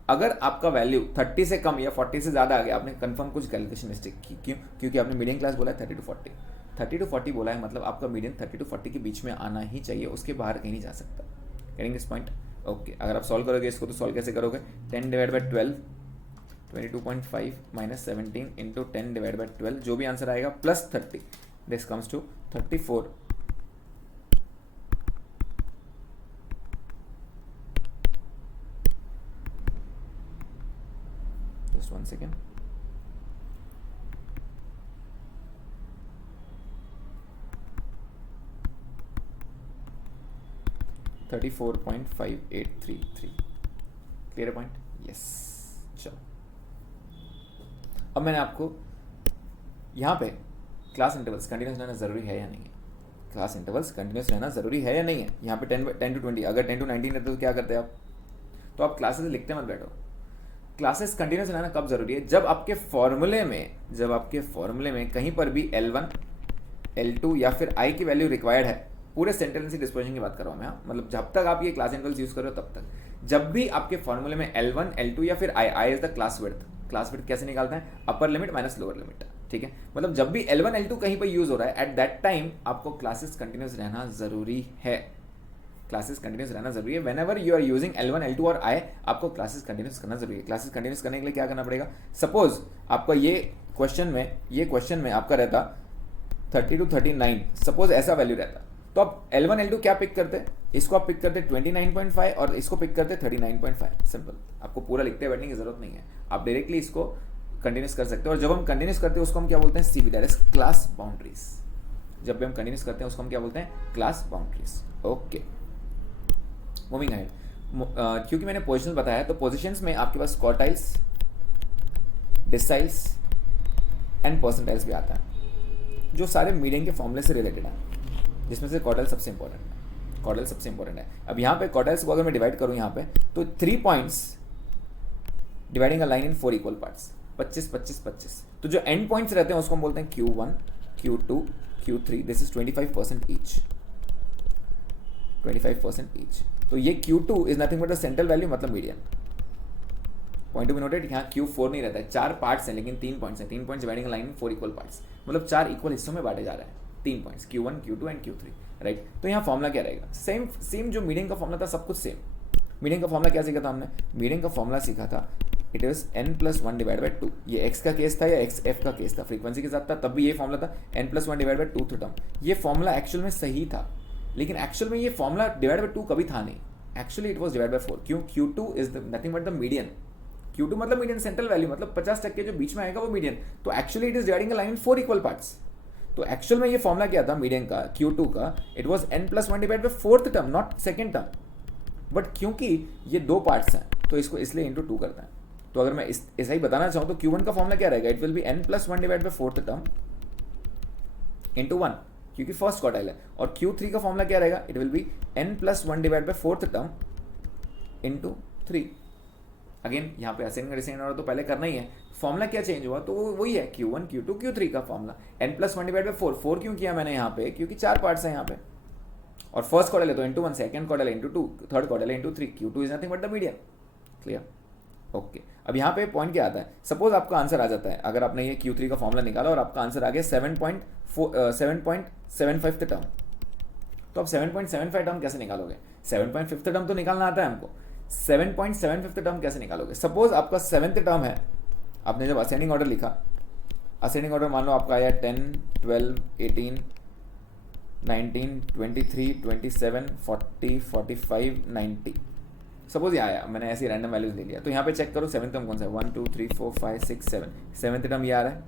अगर आपका वैल्यू 30 से कम या 40 से ज़्यादा आ गया, आपने कंफर्म कुछ कैलकुलेशन मिस्टेक की, क्यों? क्योंकि आपने मीडियन क्लास बोला है 30 to 40, 30 to 40 बोला है, मतलब आपका मीडियन 30 to 40 के बीच में आना ही चाहिए, उसके बाहर कहीं नहीं जा सकता। Getting this point? ओके। अगर आप सॉल्व करोगे इसको तो सॉल्व कैसे करोगे? 10 divide by 12, 22.5 minus 17 into 10 divide by 12, जो भी आंसर आएगा plus 30, this comes to 34। Just 1 second. $34.5833। Clear point? Yes. चलो, अब मैंने आपको यहाँ पे क्लास इंटरवल्स कंटिन्यूस रहना ज़रूरी है या नहीं है, क्लास इंटरवल्स कंटिन्यूस रहना ज़रूरी है या नहीं है। यहाँ पे 10 to 20, अगर 10 to 19 रहते तो क्या करते हैं आप? तो आप क्लासेस लिखते मत बैठो। क्लासेस कंटिन्यूस रहना कब ज़रूरी है? जब आपके फॉर्मूले में कहीं पर भी L1, L2 या फिर I की वैल्यू रिक्वायर्ड है। पूरे सेंटेंस डिस्पोजिशन की बात कर रहा हूँ मैं, मतलब जब तक आप ये क्लास इंटरवल्स यूज़ कर रहे हो तब तक। जब भी आपके फॉर्मूले में L1, L2 या फिर I is the class width. Class width कैसे निकालते हैं? Upper limit minus lower limit. ठीक है, मतलब जब भी L1, L2 कहीं पर यूज हो रहा है, एट दैट टाइम आपको क्लासेस कंटिन्यूस रहना जरूरी है। क्लासेस कंटिन्यूस रहना जरूरी है। Whenever you are using L1, L2 और I, आपको क्लासेस कंटिन्यूस करना जरूरी है। क्लासेस कंटिन्यूस करने के लिए क्या करना पड़ेगा? सपोज आपका ये क्वेश्चन में आपका रहता 30 to 39, सपोज ऐसा वैल्यू रहता, तो आप L1, L2 क्या पिक करते? इसको आप पिक करते 29.5 और इसको पिक करते 39.5। सिंपल, आपको पूरा लिखते बैठने की जरूरत नहीं है, आप डायरेक्टली इसको कंटिन्यूस कर सकते हो। और जब हम कंटिन्यूस करते हैं उसको हम क्या बोलते हैं? CB, that is class boundaries. जब भी हम कंटिन्यूस करते हैं उसको हम क्या बोलते हैं? Class boundaries. Okay, moving ahead. क्योंकि मैंने पोजिशन बताया, तो पोजिशंस में आपके पास क्वार्टाइल्स, डिसाइल्स एंड परसेंटाइल्स भी आता है, जो सारे मीडियन के फॉर्मूले से रिलेटेड है, जिसमें से क्वार्टाइल सबसे इंपॉर्टेंट है। अब यहाँ पे क्वार्टाइल्स को अगर मैं डिवाइड करूँ यहाँ पे, तो 3 points dividing a line in 4 equal parts, 25, 25, 25। तो जो एंड पॉइंट्स रहते हैं उसको हम बोलते हैं Q1, Q2, Q3। This is 25% each, 25% each. तो ये Q2 is nothing but the central value, मतलब median. Point to be noted, यहाँ Q4 नहीं रहता है, 4 पार्ट्स हैं लेकिन 3 पॉइंट्स हैं। 3 points dividing a line in 4 equal parts, मतलब 4 इक्वल हिस्सों में बांटे जा रहे हैं 3 points, Q1, Q2 and Q3, right. तो यहाँ फॉर्मुला क्या रहेगा? सेम जो मीडियन का फॉर्मुला था, सब कुछ सेम। मीडियन का फॉर्मुला क्या सीखा था हमने? मीडियन का फॉर्मुला सीखा था, it is n+1 divide by 2। ये x का केस था या xf का केस था, फ्रीक्वेंसी के साथ था, तब भी ये फॉर्मुला था n+1 डिवाइड बाई 2 टर्म। ये फॉर्मुला एक्चुअल में सही था, लेकिन एक्चुअल में ये फॉर्मुला डिवाइड बाई 2 कभी था नहीं। Actually it was divide by 4। क्यों? Q2 is nothing but the median. Q2 मतलब मीडियन, सेंट्रल वैल्यू, मतलब 50% जो बीच में आएगा वो मीडियन। तो actually it is dividing a line in 4 equal parts. तो एक्चुअल में ये फॉर्मुला क्या था मीडियन का, Q2 का? It was n+1 divide by 4th term, not second term. But क्योंकि ये 2 पार्ट्स हैं तो इसको इसलिए इंटू 2 करता है। तो अगर मैं ऐसा ही बताना चाहूँ तो Q1 का फॉर्मुला क्या रहेगा? It will B n+1 divide by 4th term into 1, क्योंकि फर्स्ट क्वार्टाइल है। और Q3 का फॉर्मुला क्या रहेगा? It will B n+1 divide by 4th term into 3। Again यहाँ पे असेंडिंग डिसेंडिंग ऑर्डर तो पहले करना ही है। फॉर्मुला क्या चेंज हुआ? तो वही है Q1, Q2, Q3 का फॉर्मुला। n+1 डिवाइड बाई 4, 4 क्यों किया मैंने यहाँ पे? क्योंकि 4 पार्ट्स हैं यहाँ पे, और फर्स्ट क्वार्टाइल है तो इंटू 1, सेकंड क्वार्टाइल है इंटू 2, थर्ड क्वार्टाइल है into 3। Q2 is nothing but the median. Clear? Okay. अब यहाँ पे पॉइंट क्या आता है? सपोज आपका आंसर आ जाता है, अगर आपने ये Q3 का फॉर्मुला निकाला और आपका आंसर आ गया 7.75 टर्म, तो आप 7.75 टर्म कैसे निकालोगे? 7.5 टर्म तो निकालना आता है हमको। 7.75 टर्म कैसे निकालोगे? सपोज आपका 7th टर्म है, आपने जब असेंडिंग ऑर्डर लिखा, असेंडिंग ऑर्डर मान लो आपका आया 10, 12, 18, 19, 23, 27, 40, 45, 90। सपोज ये आया, मैंने ऐसी रैंडम वैल्यूज ले लिया, तो यहाँ पे चेक करो सेवन्थ टर्म कौन सा है, 1 2 3 4 5 6 7। सेवन्थ टर्म ये आ रहा है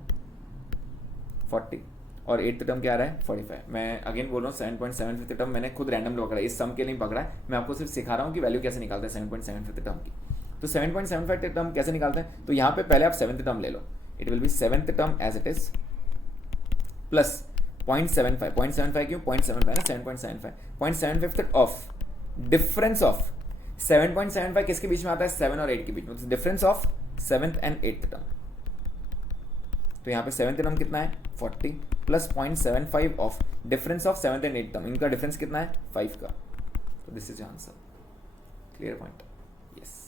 40 और एट्थ टर्म क्या आ रहा है 45। मैं अगेन बोल रहा हूँ 7.75 टर्म मैंने खुद रैंडम पकड़ा है, इस सम के नहीं पकड़ा है, मैं आपको सिर्फ सिखा रहा हूँ कि वैल्यू कैसे निकालते हैं 7.75 टर्म की। तो 7.75 टर्म कैसे निकालते हैं, तो यहाँ पे पहले आप सेवन्थ टर्म ले लो, it will be seventh term as it is plus 0.75। 0.75 क्यों, 0.75 ना, 7.75 0.75 ऑफ डिफरेंस ऑफ 7.75 किसके बीच में आता है, 7 और 8 के बीच में, difference of seventh and eighth term. तो यहाँ पे सेवन्थ टर्म कितना है 40 plus 0.75 of difference of seventh and eighth term, इनका डिफरेंस कितना है 5 का। तो this is answer, clear point, yes.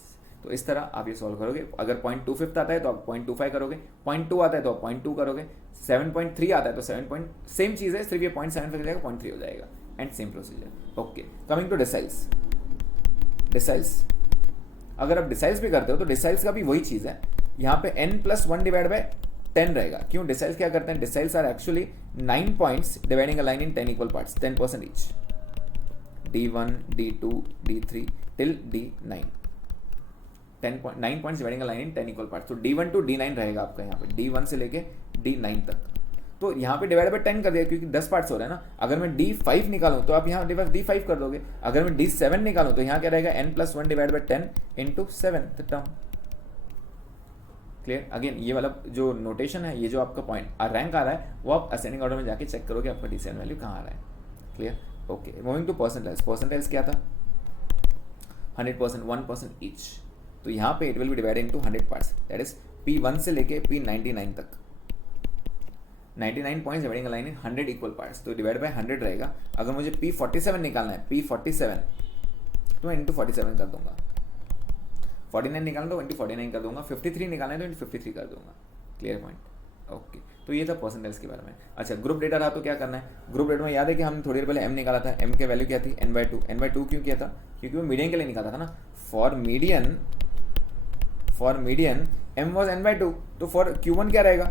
तो इस तरह आप ये सॉल्व करोगे। अगर 0.25 आता है तो आप 0.25 करोगे, 0.2 आता है तो आप 0.2 करोगे, 7.3 आता है तो 7 सेम चीज़ है, सिर्फ ये 0.75 हो जाएगा, 0.3 हो जाएगा, and same procedure. Okay, coming to deciles. Deciles अगर आप डिसाइल्स भी करते हो तो डिसाइल्स का भी वही चीज़ है, यहाँ पे n+1 डिवाइड बाय 10 रहेगा। क्यों, डिसाइल्स क्या करते हैं, deciles are actually 9 points dividing a line in 10 equal parts, 10% each, D1 D2 D3 till D9, 9 points dividing a line in 10 equal parts. तो D1 टू D9 रहेगा आपका यहाँ पे, D1 से लेके D9 तक। तो यहाँ पे डिवाइड बाय 10 कर दिया क्योंकि 10 पार्ट्स हो रहे हैं ना। अगर मैं D5 निकालूं तो आप यहाँ D5 कर दोगे, अगर मैं D7 निकालूं तो यहाँ क्या रहेगा, n+1 divide by 10 into 7th term. Clear, again ये वाला जो नोटेशन है, ये जो आपका पॉइंट रैंक आ रहा है, वो आप असेंडिंग ऑर्डर में जाके चेक करोगे आपका D7 वैल्यू कहाँ आ रहा है। Clear, okay. Moving to percentiles. Percentiles क्या था, 100%, 1% ईच। तो यहाँ पे it will be divided into 100 parts, that is P1 से लेके P99 तक, 99 points dividing line in 100 equal parts, तो डिवाइड बाय 100 रहेगा। अगर मुझे P47 निकालना है, P47 तो मैं इंटू 47 कर दूंगा, 49 निकालना तो इंटू 49 कर दूंगा, 53 निकालना है तो इंटू 53 कर दूंगा। Clear point, okay. तो ये था परसेंटेज के बारे में। अच्छा, ग्रुप डेटा रहा तो क्या करना है, ग्रुप डेटा में याद है कि हमने थोड़ी देर पहले m निकाला था, m की वैल्यू क्या थी, n/2। n/2 क्यों किया था, क्योंकि वो मीडियन के लिए निकाला था ना। For median m was n/2, तो फॉर Q1 क्या रहेगा,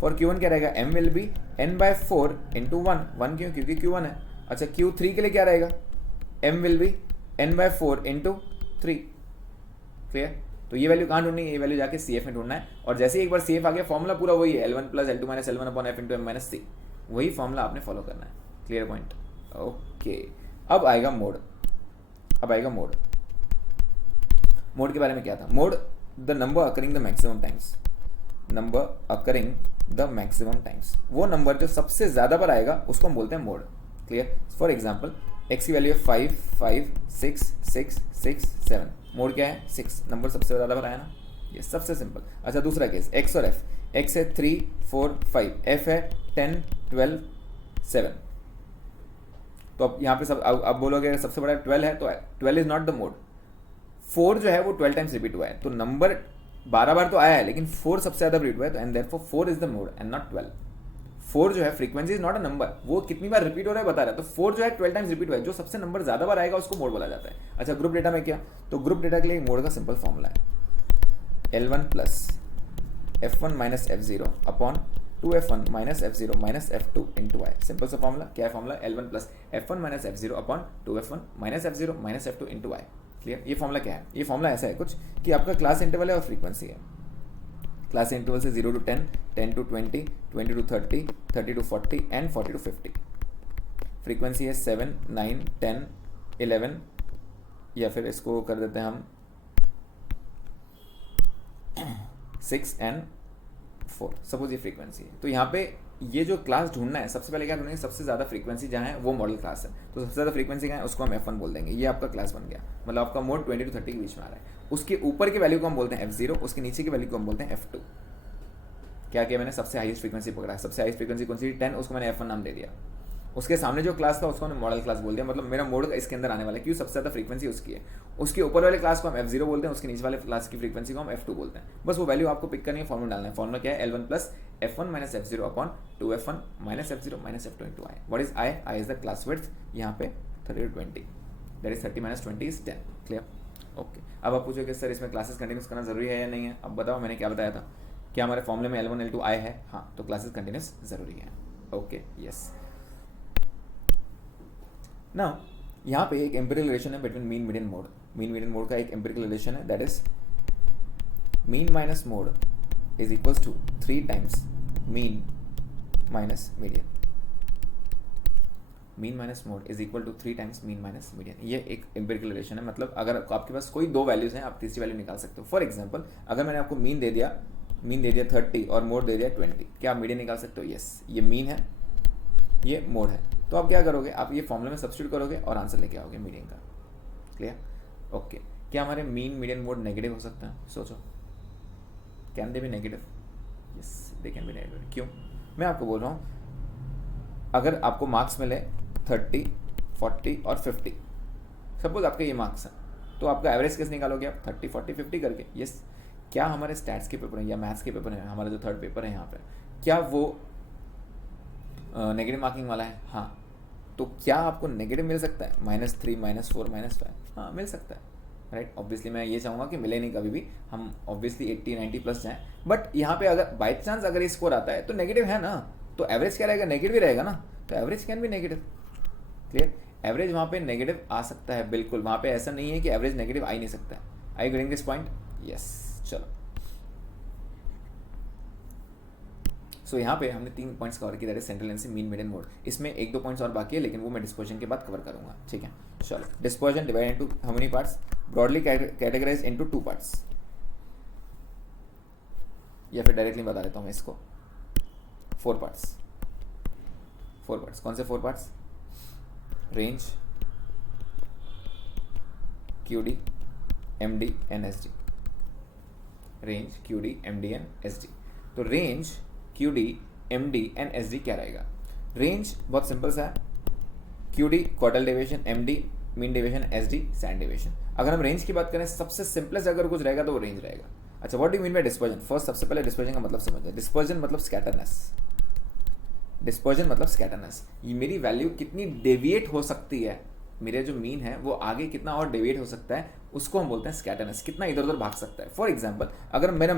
फॉर Q1 क्या रहेगा, m will be n/4 into 1 क्यों, क्योंकि Q1 है। अच्छा, Q3 के लिए क्या रहेगा, m will be n/4 into 3। Clear, तो ये वैल्यू कहाँ ढूंढनी है, ये वैल्यू जाके CF में ढूंढना है। और जैसे ही एक बार CF आ गया, फॉर्मूला पूरा वही है, L1 + L2 - L1 upon F into M - C, वही फॉर्मूला आपने फॉलो करना है। Clear point, okay. अब आएगा मोड। मोड के बारे में क्या था, mode the number occurring the maximum times, वो नंबर जो सबसे ज़्यादा बार आएगा उसको हम बोलते हैं mode. Clear, for example x की वैल्यू है 5 5 6 6 6 7, मोड क्या है 6, नंबर सबसे ज़्यादा बार आया ना, ये सबसे सिंपल। अच्छा, दूसरा केस x और f, x है 3 4 5, f है 10 12 7। तो अब यहाँ पे सब अब बोलोगे सबसे बड़ा 12 है, तो 12 इज नॉट द मोड। 4 जो है वो 12 टाइम्स रिपीट हुआ है, तो नंबर 12 बार तो आया है, लेकिन 4 सबसे ज़्यादा रिपीट हुआ है, तो and therefore 4 is the mode and not 12। 4 जो है frequency is not a number, वो कितनी बार रिपीट हो रहा है बता रहा है, तो 4 जो है 12 टाइम्स रिपीट हुआ है, जो सबसे नंबर ज़्यादा बार आएगा उसको मोड बोला जाता है। अच्छा, ग्रुप डेटा में क्या, तो ग्रुप डेटा के लिए मोड का सिंपल फॉर्मूला है, L1 + F1 - F0 upon 2F1 - F0 - F2 into I। Simple सा फॉर्मूला, क्या है formula, L1 + F1 - F0 upon 2F1 - F0 - F2 into I। Clear, ये फॉर्मूला क्या है, ये फॉर्मूला ऐसा है कुछ कि आपका क्लास इंटरवल है और फ्रीक्वेंसी है। क्लास इंटरवल से 0 to 10, 10 to 20, 20 to 30, 30 to 40 and 40 to 50। Frequency है 7 9 10 11, या फिर इसको कर देते हैं हम 6 and 4, सपोज ये फ्रीक्वेंसी है। तो यहाँ पे ये जो क्लास ढूंढना है, सबसे पहले क्या ढूंढेंगे, सबसे ज़्यादा फ्रीक्वेंसी जहाँ है वो मॉडल क्लास है, तो सबसे ज़्यादा फ्रीक्वेंसी कहाँ है उसको हम F1 बोल देंगे, ये आपका क्लास बन गया, मतलब आपका मोड 20 to 30 के बीच में आ रहा है। उसके ऊपर के वैल्यू को हम बोलते हैं F0, उसके नीचे की वैल्यू को हम बोलते हैं F2। क्या किया मैंने, सबसे हाईएस्ट फ्रीक्वेंसी पकड़ा है, सबसे हाईएस्ट फ्रीक्वेंसी कौन सी, 10, उसको मैंने F1 नाम दे दिया। उसके सामने जो क्लास था उसको हमने मॉडल क्लास बोल दिया, मतलब मेरा मोड इसके अंदर आने वाला है, क्यों, सबसे ज़्यादा फ्रीक्वेंसी उसकी है। उसके ऊपर वाले क्लास को हम F0 बोलते हैं, उसके नीचे वाले क्लास की फ्रीक्वेंसी को हम F2 बोलते हैं। बस वो वैल्यू आपको पिक करनी है, फॉर्मूला डालना है। फॉर्मूला क्या है, L1 + F1 - F0 upon 2F1 - F0 - F2 into I। What is I? I is the class width, यहाँ पे 30 to 20, that is 30 - 20 is 10। Clear, okay. अब आप पूछोगे सर इसमें क्लासेस कंटिन्यूस करना जरूरी है या नहीं है, अब बताओ मैंने क्या बताया था, क्या हमारे फॉर्मूले में L1 L2 I है, हाँ, तो क्लासेस कंटिन्यूस जरूरी है। Okay, yes. ना यहाँ पे एक एम्पिरिकल रिलेशन है between mean median mode. Mean median mode का एक एम्पिरिकल रिलेशन है, that is mean minus mode is equals to 3 times mean minus median. Mean minus mode is equal to 3 times mean minus median. ये एक empirical relation है. मतलब अगर आपके पास कोई दो वैल्यूज हैं, आप तीसरी वैल्यू निकाल सकते हो. फॉर एग्जांपल, अगर मैंने आपको मीन दे दिया 30 और मोड दे दिया 20, क्या आप मीडियन निकाल सकते हो? यस. ये मीन है, ये मोड है. तो आप क्या करोगे, आप ये फॉर्मूला में सब्स्टिट्यूट करोगे और आंसर लेके आओगे मीडियन का. क्लियर? ओके. क्या हमारे मीन मीडियन मोड नेगेटिव हो सकता है? सोचो, can they B negative? Yes, they can be negative. क्यों? मैं आपको बोल रहा हूँ, अगर आपको मार्क्स मिले 30, 40 और 50, सपोज आपके ये मार्क्स हैं, तो आपका एवरेज कैसे निकालोगे आप? 30, 40, 50 करके. यस. क्या हमारे स्टैट्स के पेपर हैं या मैथ्स के पेपर हैं, हमारा जो थर्ड पेपर है यहाँ पे, क्या वो नेगेटिव मार्किंग वाला है? हाँ. तो क्या आपको नेगेटिव मिल सकता है? -3, -4, -5? हाँ, मिल सकता है. राइट. ऑब्वियसली मैं ये चाहूँगा कि मिले नहीं कभी भी, हम ऑब्वियसली 80, 90 प्लस जाएँ. बट यहाँ पे अगर बाई चांस अगर ये स्कोर आता है तो नेगेटिव है ना, तो एवरेज क्या रहेगा? नेगेटिव ही रहेगा ना. तो एवरेज कैन भी नेगेटिव. क्लियर? एवरेज वहाँ पे नेगेटिव आ सकता है, बिल्कुल. वहाँ पे ऐसा नहीं है कि एवरेज नेगेटिव आ ही नहीं सकता है. I you getting this point? Yes. चलो, सो यहाँ पे हमने 3 पॉइंट्स कवर किए, that is central tendency, mean median mode. इसमें 1-2 पॉइंट्स और बाकी है, लेकिन वो मैं डिस्पर्जन के बाद कवर करूँगा. ठीक है. चलो, dispersion divide into how many parts? Broadly categorize into 2 parts. या फिर डायरेक्टली बता देता हूँ मैं इसको, 4 पार्ट्स. 4 पार्ट्स. कौन से 4 parts? Range, QD, MD and SD. Range, QD, MD and SD. तो range, QD, MD and SD क्या रहेगा? रेंज बहुत सिंपल सा है, QD quartile deviation, MD mean deviation, SD standard deviation. अगर हम रेंज की बात करें, सबसे सिंपलेस्ट अगर कुछ रहेगा तो वो रेंज रहेगा. अच्छा, what do you mean by dispersion? First, सबसे पहले डिस्पर्जन का मतलब समझ जाए. डिस्पर्जन मतलब स्कैटरनेस. डिस्पर्जन मतलब स्कैटरनेस. ये मेरी वैल्यू कितनी डेविएट हो सकती है, मेरे जो मीन है वो आगे कितना और डेविएट हो सकता है, उसको हम बोलते हैं स्कैटरनेस. कितना इधर उधर भाग सकता है. फॉर एग्जाम्पल, अगर मेरा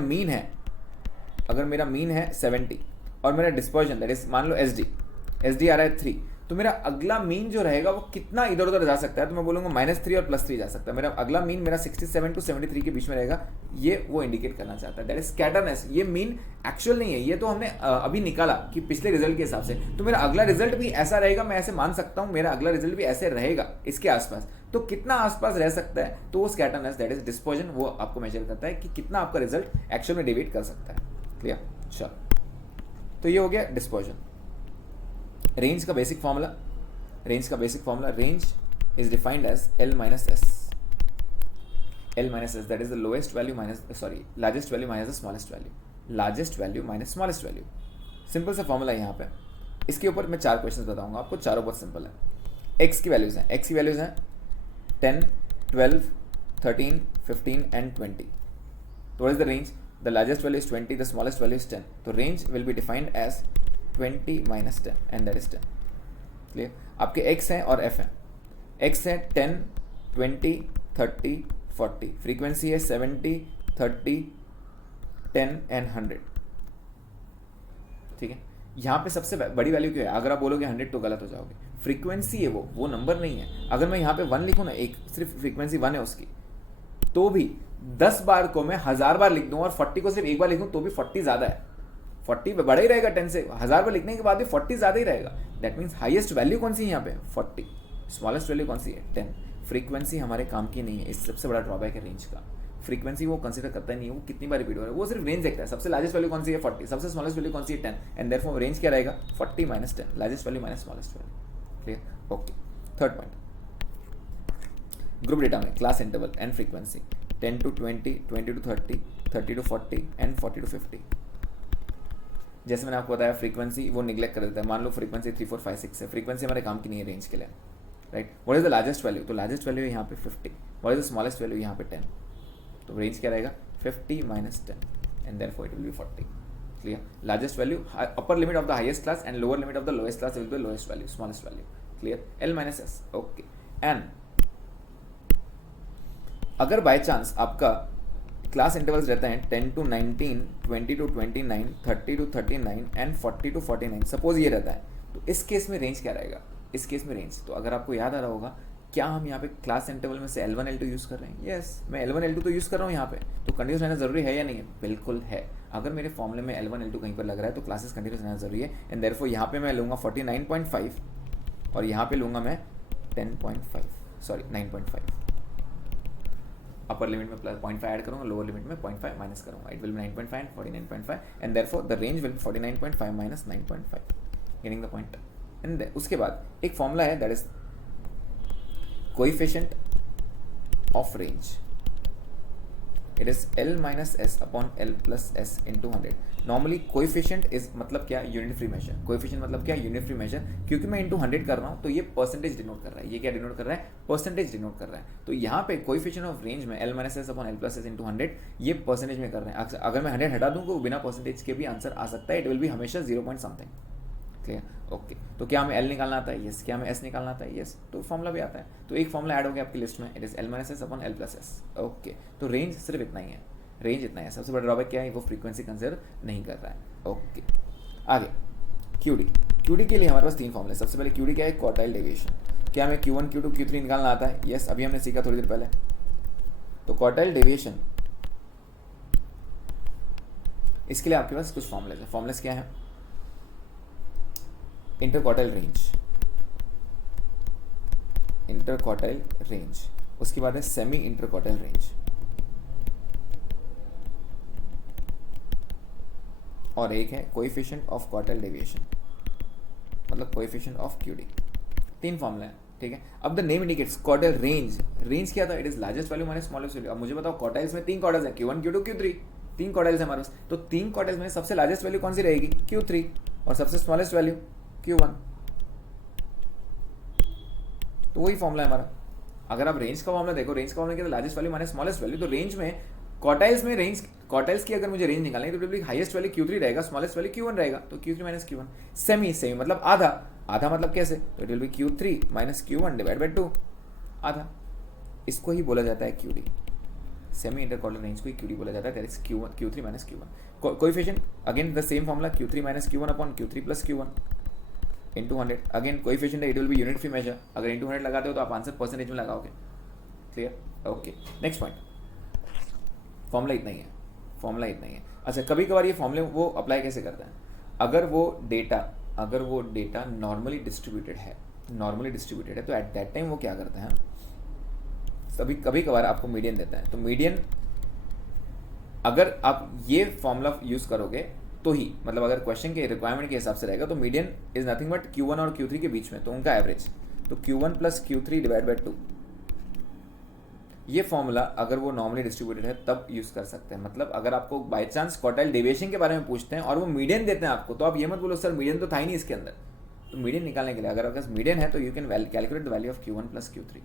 मीन है 70 और मेरा डिस्पर्जन दैट इज मान लो SD आ रहा है 3, तो मेरा अगला मीन जो रहेगा वो कितना इधर उधर जा सकता है? तो मैं बोलूँगा -3 और +3 जा सकता है. मेरा अगला मीन मेरा 67 to 73 के बीच में रहेगा. ये वो इंडिकेट करना चाहता है, दैट इज स्कैटरनेस. ये मीन एक्चुअल नहीं है, ये तो हमने अभी निकाला कि पिछले रिजल्ट के हिसाब से. तो मेरा अगला रिजल्ट भी ऐसा रहेगा, मैं ऐसे मान सकता हूँ मेरा अगला रिजल्ट भी ऐसे रहेगा इसके आसपास. तो कितना आसपास रह सकता है, तो वो स्कैटरनेस दैट इज डिस्पर्जन, वो आपको मेजर करता है कि कितना आपका रिजल्ट एक्चुअल में डिवेट कर सकता है. क्लियर? चलो, तो ये हो गया डिस्पर्जन. रेंज का basic formula, range is defined as L minus S. L minus S, that is the lowest value largest value minus the smallest value. Largest value minus smallest value. Simple सा formula यहाँ पे. इसके ऊपर मैं 4 questions बताऊंगा आपको, चारों बहुत सिंपल है. एक्स की वैल्यूज हैं 10, 12, 13, 15 एंड 20. तो what is the range? The largest value is 20, the smallest value is 10. तो range will be defined as 20 minus 10 and that is 10. Clear? आपके एक्स हैं और एफ हैं. एक्स है 10, 20, 30, 40. फ्रीक्वेंसी है 70, 30, 10 एंड 100. ठीक है. यहाँ पे सबसे बड़ी वैल्यू क्या है? अगर आप बोलोगे 100 तो गलत हो जाओगे. फ्रीक्वेंसी है वो नंबर नहीं है. अगर मैं यहाँ पे 1 लिखूँ ना, एक सिर्फ फ्रीक्वेंसी 1 है उसकी, तो भी 10 बार को मैं 1000 बार लिख दूँ और 40 को सिर्फ एक बार लिखूँ तो भी 40 ज़्यादा है. 40 बड़ा ही रहेगा 10 से. 1000 बार लिखने के बाद भी 40 ज़्यादा ही रहेगा. दैट मीन्स हाईएस्ट वैल्यू कौन सी है यहाँ पे? 40. स्मॉलेस्ट वैल्यू कौन सी है? 10. फ्रीक्वेंसी हमारे काम की नहीं है. इस सबसे बड़ा ड्रॉबैक है रेंज का. फ्रीक्वेंसी वो कंसीडर करता ही नहीं है, वो कितनी बार रिपीट हो रहा है, वो सिर्फ रेंज देखता है. सबसे लार्जेस्ट वैल्यू कौन सी है? 40. सबसे स्मॉलेस्ट वैल्यू कौन सी है? 10. एंड देयरफॉर रेंज क्या रहेगा? 40 minus 10. Largest value minus smallest value. Clear? Okay. Third point, group data में class interval and frequency 10 to 20, 20 to 30, 30 to 40 and 40 to 50. जैसे मैंने आपको बताया, फ्रीक्वेंसी वो निगलेक्ट कर देता है. मान लो फ्रीक्वेंसी 3, 4, 5, 6 है. फ्रीक्वेंसी हमारे काम की नहीं है रेंज के लिए. Right? What is the largest value? तो लार्जेस्ट वैल्यू यहाँ पे 50. What is the smallest value? यहाँ पे 10. तो रेंज क्या रहेगा? 50 minus 10 and therefore it will B 40. Clear? Largest value, upper limit of the highest class and lower limit of the lowest class will be lowest value, smallest value. Clear? L minus S. Okay. And अगर by chance आपका class intervals रहते हैं 10 to 19, 20 to 29, 30 to 39 and 40 to 49, suppose ये रहता है, तो इस case में रेंज क्या रहेगा? इस केस में रेंज। तो अगर आपको याद आ रहा होगा, क्या हम यहाँ पे क्लास इंटरवल में से L1 L2 यूज़ कर रहे हैं? यस, मैं L1 L2 तो यूज़ कर रहा हूँ यहाँ पे। तो कंटिन्यूस रहना ज़रूरी है या नहीं है? बिल्कुल है। अगर मेरे फॉर्मूले में L1 L2 कहीं पर लग रहा है तो क्लासेस कंटिन्यूस रहना ज़रूरी है। एंड देयरफॉर यहाँ पे मैं लूँगा 49.5 और यहाँ पे लूँगा मैं 9.5। अपर लिमिट में प्लस 0.5 ऐड करूँगा, लोअर लिमिट में 0.5 माइनस करूँगा। It will be 9.5 and 49.5 and therefore the range will be 49.5 minus 9.5। Getting the point? And उसके बाद एक फॉर्मूला है, that is coefficient of range. It is L minus S upon L plus S into 100। Normally coefficient is मतलब क्या? Unit free measure. Coefficient मतलब क्या? Unit free major. क्योंकि मैं इंटू 100 कर रहा हूँ तो ये परसेंटेज डिनोट कर रहा है। ये क्या डिनोट कर रहा है? परसेंटेज डिनोट कर रहा है। तो यहाँ पे कोएफिशिएंट ऑफ रेंज में L minus S upon L plus S into 100 ये परसेंटेज में कर रहे हैं। अगर मैं 100 हटा दूँ तो बिना परसेंटेज के भी आंसर आ सकता है। इट विल भी हमेशा 0 पॉइंट समथिंग। क्लियर? ओके। तो क्या हमें L निकालना आता है? यस। क्या हमें S निकालना आता है? यस। तो फॉर्मूला भी आता है। तो एक फॉर्मूला ऐड हो गया आपकी लिस्ट में, it is L minus S upon L plus S। Okay. तो रेंज सिर्फ इतना ही है, रेंज इतना है। सबसे बड़ा ड्रॉबैक क्या है? वो फ्रीक्वेंसी कंसिडर नहीं कर रहा है। ओके, आगे QD। QD के लिए हमारे पास 3 फॉर्मूले। सबसे पहले QD क्या है? Quartile deviation. क्या हमें Q1 Q2 Q3 निकालना आता है? यस, अभी हमने सीखा थोड़ी देर पहले। तो क्वार्टाइल डेविएशन, इसके लिए आपके पास कुछ फॉर्मूलेज है। फॉर्मूलेज क्या है? इंटरक्वार्टाइल रेंज, उसके बाद है सेमी इंटरक्वार्टाइल रेंज, और एक है कोएफिशिएंट ऑफ क्वार्टाइल डेविएशन, मतलब कोएफिशिएंट ऑफ QD। 3 फॉर्मूला है, ठीक है। अब the name indicates quartile range. Range क्या था? It is largest value minus smallest value. अब मुझे बताओ, क्वार्टाइल्स में 3 क्वार्टाइल्स है, Q1 Q2 Q3। 3 क्वार्टाइल्स है हमारे पास। तो 3 क्वार्टाइल्स में सबसे लार्जेस्ट वैल्यू कौन सी रहेगी? Q3। और सबसे स्मॉलेस्ट वैल्यू Q1। तो वही फॉर्मूला है हमारा। अगर आप रेंज का फॉर्मूला देखो, रेंज का फॉर्मूला क्या था? Largest value minus smallest value. तो रेंज में क्वार्टाइल्स में रेंज, क्वार्टाइल्स की अगर मुझे रेंज निकालनी है तो हाईएस्ट वैल्यू Q3 रहेगा, स्मॉलेस्ट वैल्यू Q1 रहेगा। तो Q3 माइनस Q1। सेमी मतलब आधा। आधा मतलब कैसे? तो it will B Q3 minus Q1 divide by 2, आधा। इसको ही बोला जाता है QD। सेमी इंटरक्वार्टाइल रेंज को ही QD बोला जाता है। That is Q3 minus Q1। Coefficient again the same formula, Q3 minus Q1 upon Q3 plus Q1 into 100। Again coefficient it will be unit free measure. अगर into 100 लगाते हो तो आप answer percentage में लगाओगे। Clear? Okay, next point. Formula इतना ही है, फॉर्मूला इतना ही है। अच्छा, कभी कभार ये फॉर्मूले वो अप्लाई कैसे करता है? अगर वो डेटा नॉर्मली डिस्ट्रीब्यूटेड है तो एट दैट टाइम वो क्या करता है? कभी कभार आपको मीडियन देता है। तो मीडियन, अगर आप ये फॉर्मूला यूज करोगे तो ही, मतलब अगर क्वेश्चन के रिक्वायरमेंट के हिसाब से रहेगा तो median is nothing but Q1 और Q3 के बीच में, तो उनका एवरेज। तो Q1 plus Q3 divide by 2। ये फॉर्मूला अगर वो नॉर्मली डिस्ट्रीब्यूटेड है तब यूज कर सकते हैं। मतलब अगर आपको बाय चांस क्वार्टाइल डेविएशन के बारे में पूछते हैं और वो मीडियन देते हैं आपको, तो आप ये मत बोलो सर मीडियन तो था ही नहीं इसके अंदर। तो मीडियन निकालने के लिए अगर आपके पास मीडियन है तो you can calculate the value of Q1 plus Q3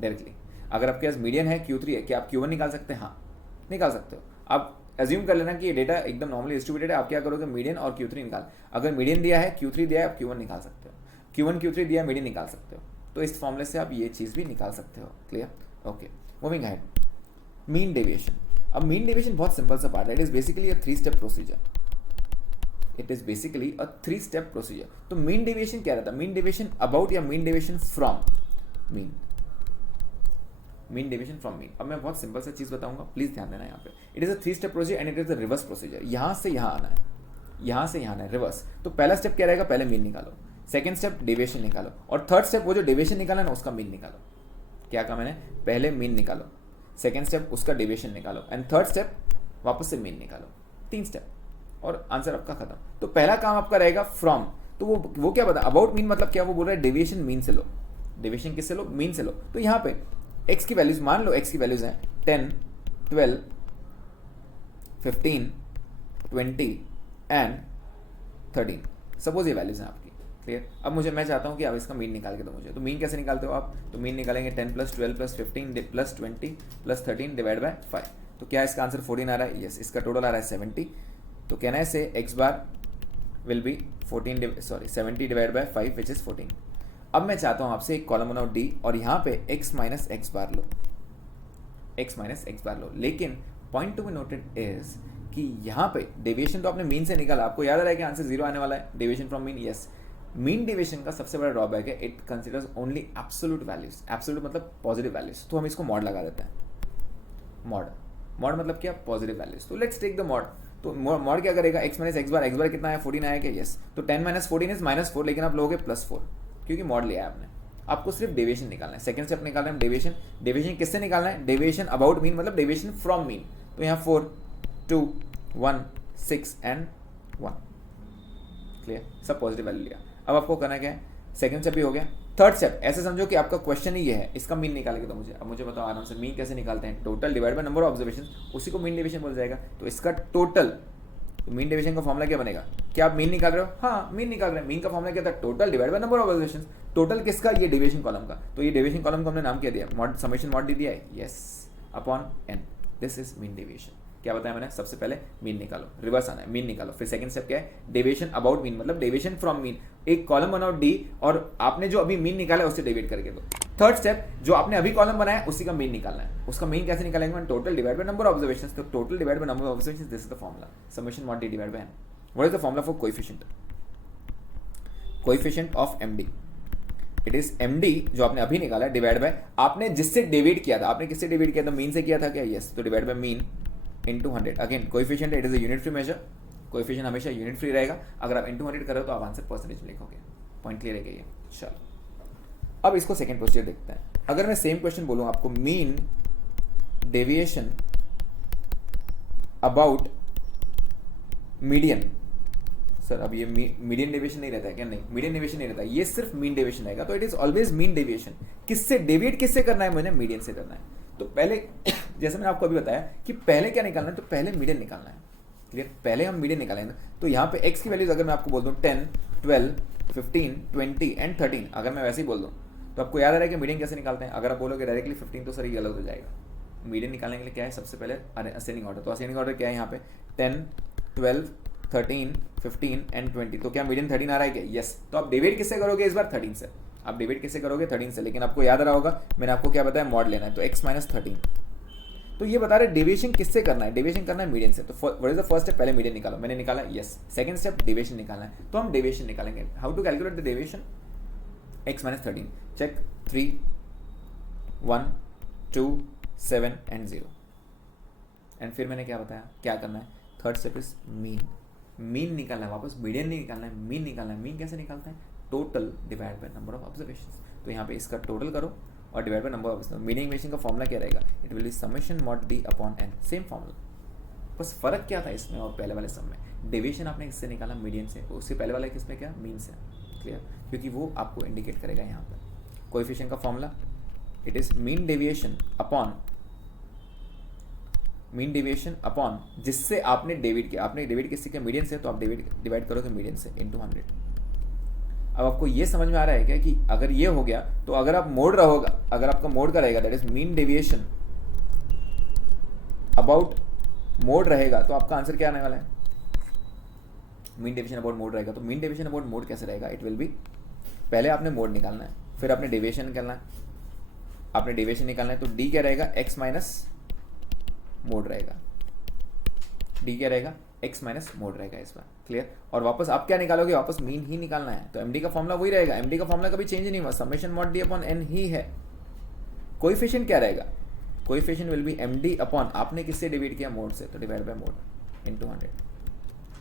directly. अगर आपके पास मीडियन है Q3 है, क्या आप Q1 निकाल सकते हैं? हाँ, निकाल सकते हो। आप एज्यूम कर लेना कि ये डेटा एकदम नॉर्मली डिस्ट्रीब्यूटेड है। आप क्या करोगे? मीडियन और Q3 निकाल। अगर मीडियन दिया है, Q3 दिया है, आप Q1 निकाल सकते हो। Q1 Q3 दिया है, मीडियन निकाल सकते हो। तो इस फॉर्मूले से आप ये चीज़ भी निकाल सकते हो। Clear? Okay, moving ahead. Mean deviation. अब मीन डेविएशन बहुत सिंपल सा पार्ट है। It is basically a three step procedure. तो मीन डेविएशन क्या रहता है? मीन डेविएशन अबाउट या mean deviation from mean? Mean deviation from mean. अब मैं बहुत सिंपल सा चीज बताऊंगा, प्लीज ध्यान देना यहाँ पे। It is a three step procedure and it is a reverse procedure. यहाँ से यहाँ आना है, यहाँ से यहाँ आना है, रिवर्स। तो पहला स्टेप क्या रहेगा? पहले मीन निकालो। सेकंड स्टेप डेविएशन निकालो। और थर्ड स्टेप वो जो डेविएशन निकाला ना उसका मीन निकालो। क्या कहा मैंने? पहले मीन निकालो, सेकेंड स्टेप उसका डेविएशन निकालो, एंड थर्ड स्टेप वापस से मीन निकालो। 3 स्टेप और आंसर आपका खत्म। तो पहला काम आपका रहेगा फ्रॉम। तो वो क्या बता? अबाउट मीन मतलब क्या? वो बोल रहा है डेविएशन मीन से लो। डेविएशन किससे लो? मीन से लो। तो यहाँ पे एक्स की वैल्यूज मान लो, एक्स की वैल्यूज हैं 10, 12, 15, 20 एंड 13। सपोज ये वैल्यूज हैं आपकी। क्लियर? अब मैं चाहता हूँ कि आप इसका मीन निकाल के दो मुझे। तो मीन कैसे निकालते हो आप? तो मीन निकालेंगे 10 plus 12 plus 15 plus 20 plus 13 divide by 5। तो क्या इसका आंसर 14 आ रहा है? यस। इसका टोटल आ रहा है 70। तो कहना है से x bar will B 70 divide by 5 which is 14। अब मैं चाहता हूँ आपसे एक कॉलम बनाओ D और यहाँ पे x माइनस एक्स बार लो। लेकिन point to be noted is कि यहाँ पे डेविएशन तो आपने मीन से निकाला। आपको याद आ रहा है कि आंसर 0 आने वाला है? Deviation from mean, yes. Mean deviation का सबसे बड़ा ड्रॉबैक है, it considers only absolute values, absolute मतलब पॉजिटिव वैल्यूज, तो हम इसको मॉड लगा देते हैं। मॉड मतलब क्या, पॉजिटिव वैल्यूज। तो लेट्स टेक द मॉड। तो मॉड क्या करेगा, x माइनस एक्स बार कितना है 14 आया क्या, यस। तो 10 माइनस 14 इज -4, लेकिन आप लोगे +4 क्योंकि मॉड लिया है आपने। आपको सिर्फ डेविएशन निकालना है। सेकंड स्टेप निकालना है डेविएशन। डेविएशन किससे निकालना है, डेविएशन अबाउट मीन मतलब डेविएशन फ्रॉम मीन। तो यहाँ 4 2 1 6 एंड 1, क्लियर, सब पॉजिटिव वैल्यू लिया। अब आपको करना क्या है, सेकंड स्टेप भी हो गया। थर्ड स्टेप ऐसे समझो कि आपका क्वेश्चन ही ये है, इसका मीन निकालेंगे। तो मुझे अब मुझे बताओ आराम से, मीन कैसे निकालते हैं, total divide by number of observation, उसी को मीन डेविएशन बोल जाएगा। तो इसका टोटल, तो मीन डेविएशन का फॉर्मूला क्या बनेगा, क्या आप मीन निकाल रहे हो, हाँ मीन निकाल रहे हैं। मीन का फॉर्मूला क्या था, total divide by number of observation. Total किसका, ये डेविएशन कॉलम का। तो ये डेविएशन कॉलम को हमने नाम क्या दिया, मॉड, समेशन मॉड दी दिया है, yes, upon n, this is mean deviation. क्या बताया मैंने, सबसे पहले मीन निकालो, रिवर्स आना है, मीन निकालो। फिर सेकंड स्टेप क्या है, डेविएशन अबाउट मीन मतलब डेविएशन फ्रॉम मीन। एक कॉलम बनाओ डी, और आपने जो अभी मीन निकाला है उससे डेविएट करके दो। थर्ड स्टेप, जो आपने अभी कॉलम बनाया है उसी का मीन निकालना है। उसका मीन कैसे निकालेंगे, total divide by number of observations. तो total divide by number of observations, this is the formula, summation mod D divide by n। What is the formula for coefficient of md, it is md जो आपने अभी निकाला है divide by आपने जिससे deviate किया था। आपने किससे डेविएट किया था, मीन से किया था क्या, यस। तो divide by mean into 100। Again coefficient it is a unit free measure, coefficient हमेशा यूनिट फ्री रहेगा। अगर आप इंटू 100 करो तो आप आंसर परसेंटेज में लिखोगे। पॉइंट क्लियर है क्या ये, चलो अब इसको सेकंड प्रोसीजर देखते हैं। अगर मैं सेम क्वेश्चन बोलूं आपको, mean deviation about median, sir अब ये मीडियन डेविएशन नहीं रहता है क्या, नहीं मीडियन डेविएशन नहीं रहता, ये सिर्फ मीन डेविएशन रहेगा। तो it is always mean deviation. किससे डेविएट किससे करना है, मैंने मीडियन से करना है। तो पहले जैसे मैंने आपको अभी बताया कि पहले क्या निकालना है, तो पहले मीडियन निकालना है, क्लियर। पहले हम मीडियन निकालेंगे। तो यहाँ पे x की वैल्यूज अगर मैं आपको बोल दूँ 10 12 15 20 एंड 13, अगर मैं वैसे ही बोल दूँ तो आपको याद आ रहा है कि मीडियन कैसे निकालते हैं। अगर आप बोलोगे डायरेक्टली 15 तो सर ये गलत हो जाएगा। मीडियन निकालने के लिए क्या है, सबसे पहले असेंडिंग ऑर्डर। तो असेंडिंग ऑर्डर क्या है यहाँ पे, 10 12 13 15 एंड 20। तो क्या मीडियन 13 आ रहा है क्या, यस। तो आप डिवाइड किससे करोगे इस बार, 13 से। आप डिवाइड किससे करोगे, 13 से। लेकिन आपको याद रहा होगा मैंने आपको क्या बताया, मॉड लेना है। तो x माइनस 13। तो ये बता रहे डेविएशन किससे करना है, डेविएशन करना है मीडियन से। तो what is the first step, पहले मीडियन निकालो। मैंने निकाला, यस। सेकंड स्टेप डेविएशन निकालना है। तो हम डेविएशन निकालेंगे। How to calculate the deviation, x minus 13, check 3 1 2 7 and 0। And फिर मैंने क्या बताया, क्या करना है, थर्ड स्टेप इज मीन निकालना है। वापस मीडियन नहीं निकालना है, मीन निकालना है। मीन कैसे निकालते हैं, total divide by number of observations. तो यहाँ पे इसका टोटल करो और divide by number of, median deviation का फॉर्मूला क्या रहेगा, it will be summation mod D upon n, same formula. बस फर्क क्या था इसमें और पहले वाले सम में, डेविएशन आपने इससे निकाला मीडियन से, उससे पहले वाला किसमें क्या, मीन से, क्लियर। क्योंकि वो आपको इंडिकेट करेगा यहाँ पर कोएफिशिएंट का formula, it is mean deviation upon जिससे आपने डेविड किया। आपने डेविड किससे किया, मीडियन से। तो आप डिवाइड करोगे मीडियन से इंटू 100। अब आपको ये समझ में आ रहा है क्या कि अगर ये हो गया तो अगर आप मोड रहोगा, अगर आपका मोड का रहेगा that is mean deviation about mode रहेगा, तो आपका आंसर क्या आने वाला है, मीन डेविएशन अबाउट मोड रहेगा। तो मीन डेविएशन अबाउट मोड कैसे रहेगा, इट विल बी, पहले आपने मोड निकालना है, फिर आपने डेविएशन निकालना है। आपने डेविएशन निकालना है तो डी क्या रहेगा, x माइनस मोड रहेगा। डी क्या रहेगा, x माइनस मोड रहेगा इस बार, क्लियर। और वापस आप क्या निकालोगे, वापस मीन ही निकालना है। तो md का फॉर्मूला वही रहेगा, md का फॉर्मूला कभी चेंज नहीं हुआ, summation mod D upon n ही है। कोएफिशिएंट क्या रहेगा, coefficient will be md upon, आपने किससे डिवाइड किया, मोड से, तो divide bye mode into 100,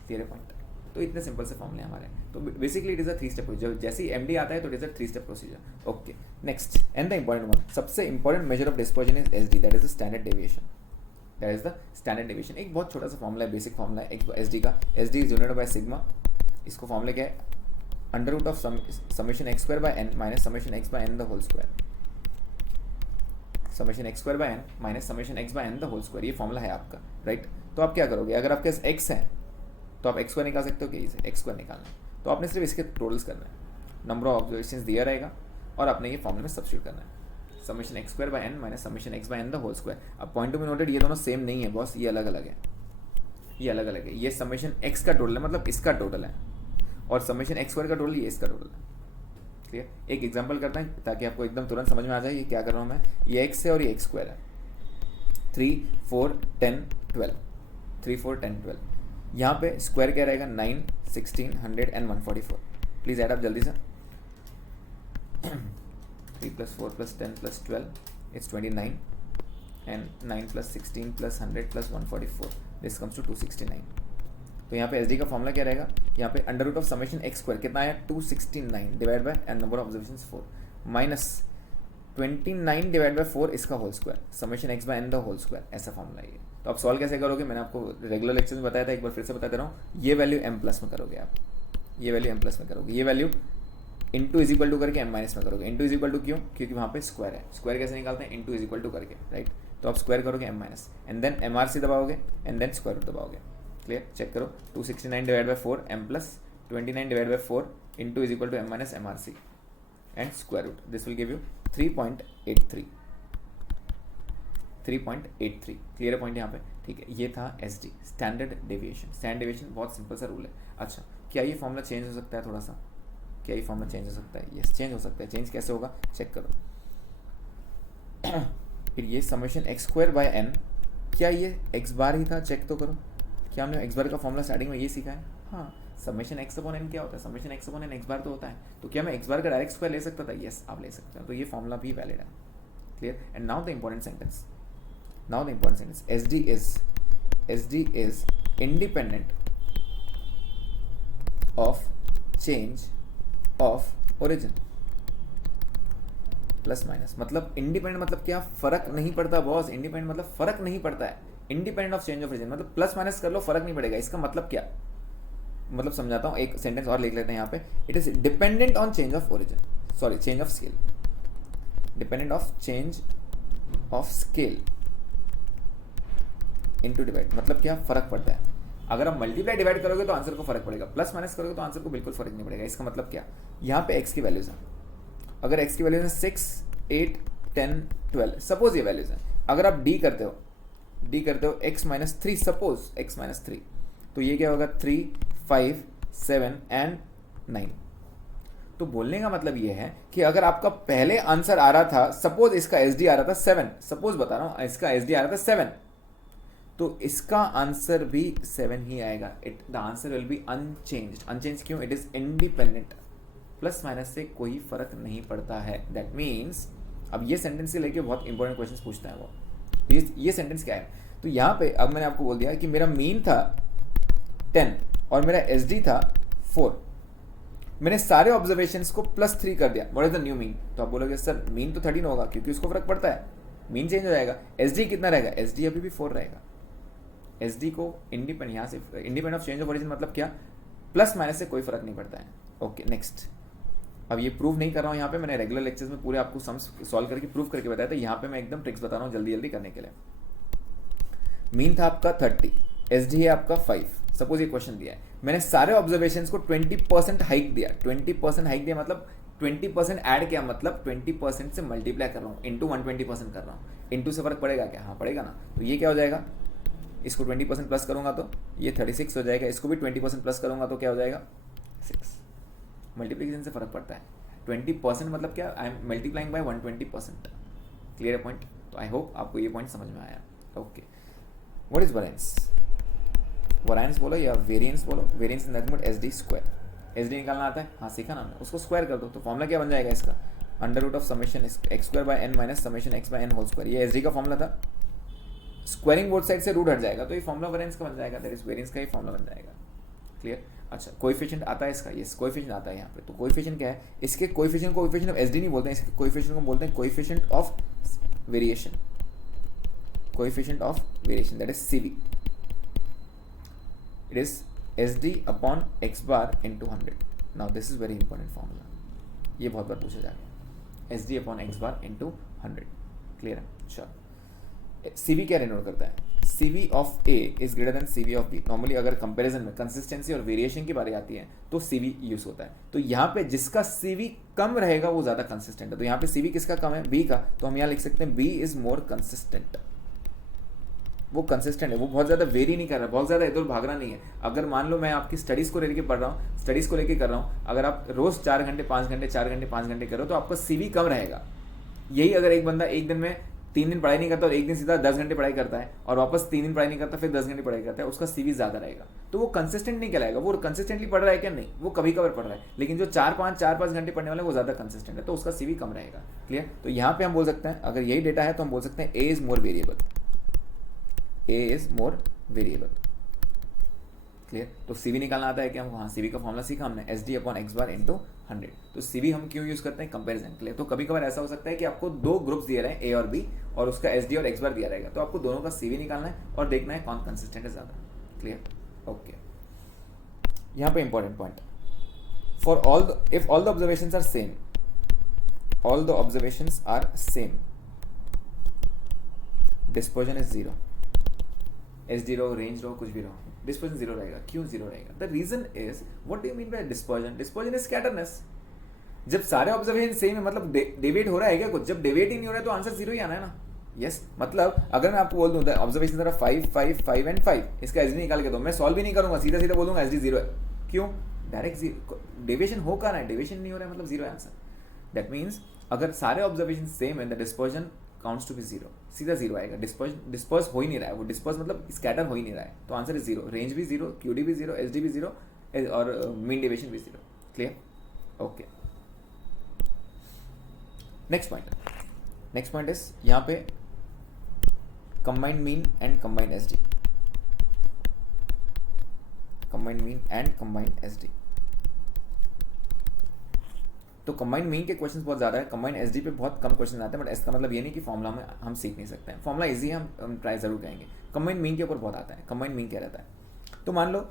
clear point. तो इतने सिंपल से फॉर्मूले हमारे। तो basically it is a 3 step, जब जैसे ही md आता है तो it is a 3 step procedure. Okay, next and the important one, सबसे important measure of dispersion is sd, that is the standard deviation. That is the standard deviation. एक बहुत छोटा सा फॉर्मूला है, बेसिक फॉर्मूला है एसडी का। SD is unit by sigma. इसको formula क्या है, under root of summation x square by n minus summation x by n the whole square. Summation x square by n minus summation x by n the whole square, ये formula है आपका, right. तो आप क्या करोगे, अगर आपके पास x है तो आप एक्स स्क्वायर निकाल सकते हो, क्या इसे एक्स स्क्वायर निकालना है। तो आपने सिर्फ इसके टोटल्स करना है, नंबर ऑफ ऑब्जर्वेशंस दिया रहेगा और आपने ये फॉर्मूले में सब्स्टिट्यूट करना है, summation x square by n minus summation x by n the whole square. अब पॉइंट टू बी नोटेड, ये दोनों सेम नहीं है बॉस, ये अलग अलग है, ये अलग अलग है। ये समेशन एक्स का टोटल है, मतलब इसका टोटल है, और समेशन एक्स स्क्वायर का टोटल ये इसका टोटल है, क्लियर। एक एग्जांपल करते हैं ताकि आपको एकदम तुरंत समझ में आ जाए ये क्या कर रहा हूँ मैं। ये एक्स है और ये एक्स स्क्वायर है, 3 4 10 12, 3 4 10 12। यहाँ पे स्क्वायर क्या रहेगा, 9 16 100 एंड 144, प्लीज़ ऐड अप जल्दी से. 3 + 4 + 10 + 12 it's 29 and 9 + 16 + 100 + 144 this comes to 269. तो यहाँ पे एस डी का फॉर्मूला क्या रहेगा, यहाँ पे √((x²) कितना आया 269 divide by n number of observations 4 minus 29 divide by 4 इसका whole square ((x/n) the whole square. ऐसा फॉर्मूला है ये. तो आप सॉल्व कैसे करोगे, मैंने आपको रेगुलर लेक्चर में बताया था, एक बार फिर से बता दे रहा हूँ. ये वैल्यू m+ में करोगे आप, ये वैल्यू m+ में करोगे, ये value into is equal to करके m- में करोगे. इंटू इज इक्वल टू क्यों, क्योंकि वहाँ पे स्क्वायर है. स्क्वायर कैसे निकालते हैं, इंटू इज इक्वल टू करके, राइट. तो आप स्क्वायर करोगे m- एंड देन MRC दबाओगे एंड देन स्क्वायर रूट दबाओगे. क्लियर, चेक करो. 269 divide by 4 m + 29 divide by 4 into is equal to m- MRC and square root. This will give you 3.83. Clear point यहाँ पे, ठीक है. ये था S D, standard deviation. Standard deviation बहुत simple सा रूल है. अच्छा, क्या ये फॉर्मूला चेंज हो सकता है थोड़ा सा, क्या ये फॉर्मूला चेंज हो सकता है, यस चेंज हो सकता है. चेंज कैसे होगा, चेक करो. फिर ये ((x²/n) क्या ये x बार ही था, चेक तो करो. क्या हमने x बार का फॉर्मूला स्टार्टिंग में ये सीखा है, हाँ. ((x/n) क्या होता है, ((x/n) x बार तो होता है. तो क्या मैं x बार का डायरेक्ट स्क्वायर ले सकता था, यस आप ले सकते हो. तो ये फॉर्मूला भी वैलिड है. Clear. And now the important sentence, SD is independent of change of origin. Plus minus मतलब इंडिपेंडेंट मतलब क्या, फर्क नहीं पड़ता बॉस. इंडिपेंडेंट मतलब फर्क नहीं पड़ता है. Independent of change of origin मतलब प्लस माइनस कर लो फर्क नहीं पड़ेगा. इसका मतलब क्या, मतलब समझाता हूँ. एक सेंटेंस और लिख लेते हैं यहाँ पे. It is dependent on change of origin, sorry change of scale. Dependent of change of scale into divide मतलब क्या, फर्क पड़ता है. अगर आप मल्टीप्लाई डिवाइड करोगे तो आंसर को फर्क पड़ेगा, प्लस माइनस करोगे तो आंसर को बिल्कुल फर्क नहीं पड़ेगा. इसका मतलब क्या, यहाँ पे x की वैल्यूज है. अगर x की वैल्यूज है 6, 8, 10, 12 सपोज ये वैल्यूज है. अगर आप d करते हो x-3 सपोज x-3 तो ये क्या होगा 3, 5, 7 एंड 9. तो बोलने का मतलब ये है कि अगर आपका पहले आंसर आ रहा था, सपोज इसका SD आ रहा था 7, सपोज बता रहा हूँ इसका SD आ रहा था 7, तो इसका आंसर भी 7 ही आएगा. The answer will be unchanged क्यों, it is independent. Plus minus से कोई फर्क नहीं पड़ता है. दैट मीन्स अब ये सेंटेंस से लेके बहुत इंपॉर्टेंट क्वेश्चन पूछता है वो. ये सेंटेंस क्या है, तो यहाँ पे अब मैंने आपको बोल दिया कि मेरा मीन था 10 और मेरा SD था 4. मैंने सारे ऑब्जर्वेशंस को +3 कर दिया. What is the new mean, तो आप बोलोगे सर मीन तो 13 होगा क्योंकि उसको फर्क पड़ता है. मीन चेंज हो जाएगा. SD कितना रहेगा, SD अभी भी 4 रहेगा. SD को इंडिपेंडेंट, यहाँ से independent of change of origin मतलब क्या, प्लस माइनस से कोई फर्क नहीं पड़ता है. Okay next. अब ये प्रूव नहीं कर रहा हूँ यहाँ पे, मैंने रेगुलर लेक्चर्स में पूरे आपको सम्स सॉल्व करके प्रूव करके बताया था. यहाँ पे मैं एकदम ट्रिक्स बता रहा हूँ जल्दी करने के लिए. मीन था आपका 30, SD है आपका 5. सपोज ये क्वेश्चन दिया है, मैंने सारे ऑब्जर्वेशंस को 20% हाइक दिया. 20% हाइक दिया मतलब 20% ऐड किया, मतलब 20% से मल्टीप्लाई कर रहा हूँ, इंटू 120% कर रहा हूँ. इंटू से फर्क पड़ेगा क्या, हाँ पड़ेगा ना. तो ये क्या हो जाएगा, इसको 20% प्लस करूंगा तो ये 36 हो जाएगा. इसको भी 20% प्लस करूंगा तो क्या हो जाएगा 6. मल्टीप्लिकेशन से फर्क पड़ता है. 20% मतलब क्या, I am multiplying by 120%. Clear point. तो आई होप आपको ये पॉइंट समझ में आया. Okay, what is variance, variance बोलो या वेरिएंस बोलो. Variance in that SD square. SD निकालना आता है, हाँ सीखा ना हमने. उसको स्क्वायर कर दो तो फॉर्मूला क्या बन जाएगा इसका, (√((x²/n - ((x/n))2). ये SD का फॉर्मूला था. स्क्वायरिंग बोथ साइड से रूट हट जाएगा तो ये फॉर्मूला वेरिएंस का बन जाएगा. दैट इज वेरिएंस का ही फॉर्मूला बन जाएगा. क्लियर. अच्छा, कोएफिशिएंट आता है इसका, यस कोएफिशिएंट आता है यहाँ पे. तो कोएफिशिएंट क्या है, इसके कोएफिशिएंट ऑफ SD नहीं बोलते हैं, इसके कोएफिशिएंट को बोलते हैं coefficient of variation. Coefficient of variation that is CV. It is SD upon x bar into 100. Now this is very important formula, ये बहुत बार पूछा जाएगा. SD upon x bar into 100. Clear है. चलो, CV क्या डिनोट करता है, CV of A is greater than CV of B. Normally अगर कंपैरिजन में कंसिस्टेंसी और वेरिएशन की बारी आती है तो CV यूज होता है. तो यहाँ पे जिसका CV कम रहेगा वो ज्यादा कंसिस्टेंट है. तो यहाँ पे CV किसका कम है, B का. तो हम यहाँ लिख सकते हैं B इज मोर कंसिस्टेंट. वो कंसिस्टेंट है, वो बहुत ज़्यादा वेरी नहीं कर रहा, बहुत ज़्यादा इधर भाग रहा नहीं है. अगर मान लो मैं आपकी स्टडीज़ को लेके पढ़ रहा हूँ, स्टडीज़ को लेके कर रहा हूँ, अगर आप रोज़ 4 घंटे 5 घंटे 4 घंटे 5 घंटे करो तो आपका CV कम रहेगा. यही अगर एक बंदा एक दिन में 3 दिन पढ़ाई नहीं करता और एक दिन सीधा 10 घंटे पढ़ाई करता है और वापस 3 दिन पढ़ाई नहीं करता फिर 10 घंटे पढ़ाई करता है, उसका CV ज़्यादा रहेगा। तो वो कंसिस्टेंट नहीं कहलाएगा। वो कंसिस्टेंटली पढ़ रहा है क्या? नहीं, वो कभी कभार पढ़ रहा है। लेकिन जो 4-5 घंटे पढ़ने वाला है वो ज़्यादा कंसिस्टेंट है, तो उसका CV कम रहेगा। क्लियर? तो यहाँ पे हम बोल सकते हैं, अगर यही डेटा है तो हम बोल सकते हैं A is more variable, A is more variable. Clear? तो CV निकालना आता है क्या हमको? हाँ, CV का फॉर्मूला सीखा हमने, SD/X बार इंटू 100। तो CV हम क्यों यूज़ करते हैं? कंपैरिजन के लिए। तो कभी कभार ऐसा हो सकता है कि आपको 2 ग्रुप्स दिए रहे हैं, A और B, और उसका SD और X बार दिया रहेगा, तो आपको दोनों का CV निकालना है और देखना है कौन कंसिस्टेंट है ज़्यादा। क्लियर? ओके, यहाँ पे important point, for all if all the observations are same, all the observations are same, dispersion is 0। SD रहो, रेंज रहो, कुछ भी रहो, डिस्पर्जन 0 रहेगा। क्यों 0 रहेगा? The reason is, what do you mean by dispersion? Dispersion is scatterness. जब सारे ऑब्जर्वेशन सेम है मतलब डेविएट हो रहा है क्या कुछ? जब डेविएट ही नहीं हो रहा है तो आंसर 0 ही आना है ना। यस, मतलब अगर मैं आपको बोल दूं ऑब्जर्वेशन जरा 5, 5, 5 एंड 5, इसका SD निकाल के दो, मैं सॉल्व भी नहीं करूंगा, सीधा सीधा बोलूंगा SD 0 है। क्यों? डायरेक्ट डेविएशन हो कहाँ है? डेविएशन नहीं हो रहा है मतलब 0 है आंसर। दैट मीन्स अगर सारे ऑब्जर्वेशन सेम है, the dispersion counts to be 0, सीधा 0 आएगा। डिस्पर्स हो ही नहीं रहा है, वो डिस्पर्स मतलब स्कैटर हो ही नहीं रहा है, तो आंसर इज 0। रेंज भी 0, QD भी 0, SD भी 0 और मीन डेविएशन भी 0। Clear? Okay, next point is यहाँ पे combined mean and combined SD, combined mean and combined SD। तो कंबाइंड मीन के क्वेश्चंस बहुत ज़्यादा है, कंबाइंड SD पे बहुत कम क्वेश्चन आते हैं, बट इसका मतलब ये नहीं कि फॉर्मूला में हम सीख नहीं सकते हैं। फॉर्मूला इजी है, हम ट्राई ज़रूर करेंगे। कंबाइंड मीन के ऊपर बहुत आता है। कंबाइंड मीन क्या रहता है? तो मान लो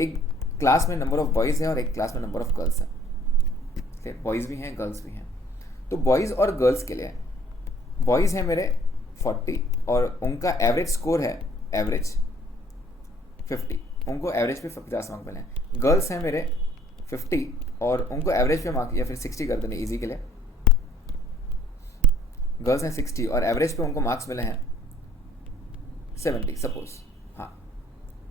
एक क्लास में नंबर ऑफ बॉयज़ है और एक क्लास में नंबर ऑफ गर्ल्स हैं। बॉयज़ भी हैं, गर्ल्स भी हैं। तो बॉयज़ और गर्ल्स के लिए, बॉयज़ हैं मेरे 40 और उनका एवरेज स्कोर है एवरेज 50, उनको एवरेज पे 50 मार्क मिले हैं। गर्ल्स हैं मेरे 50 और उनको एवरेज पे मार्क, या फिर 60 कर देने इजी के लिए, गर्ल्स हैं 60 और एवरेज पे उनको मार्क्स मिले हैं 70 सपोज। हाँ,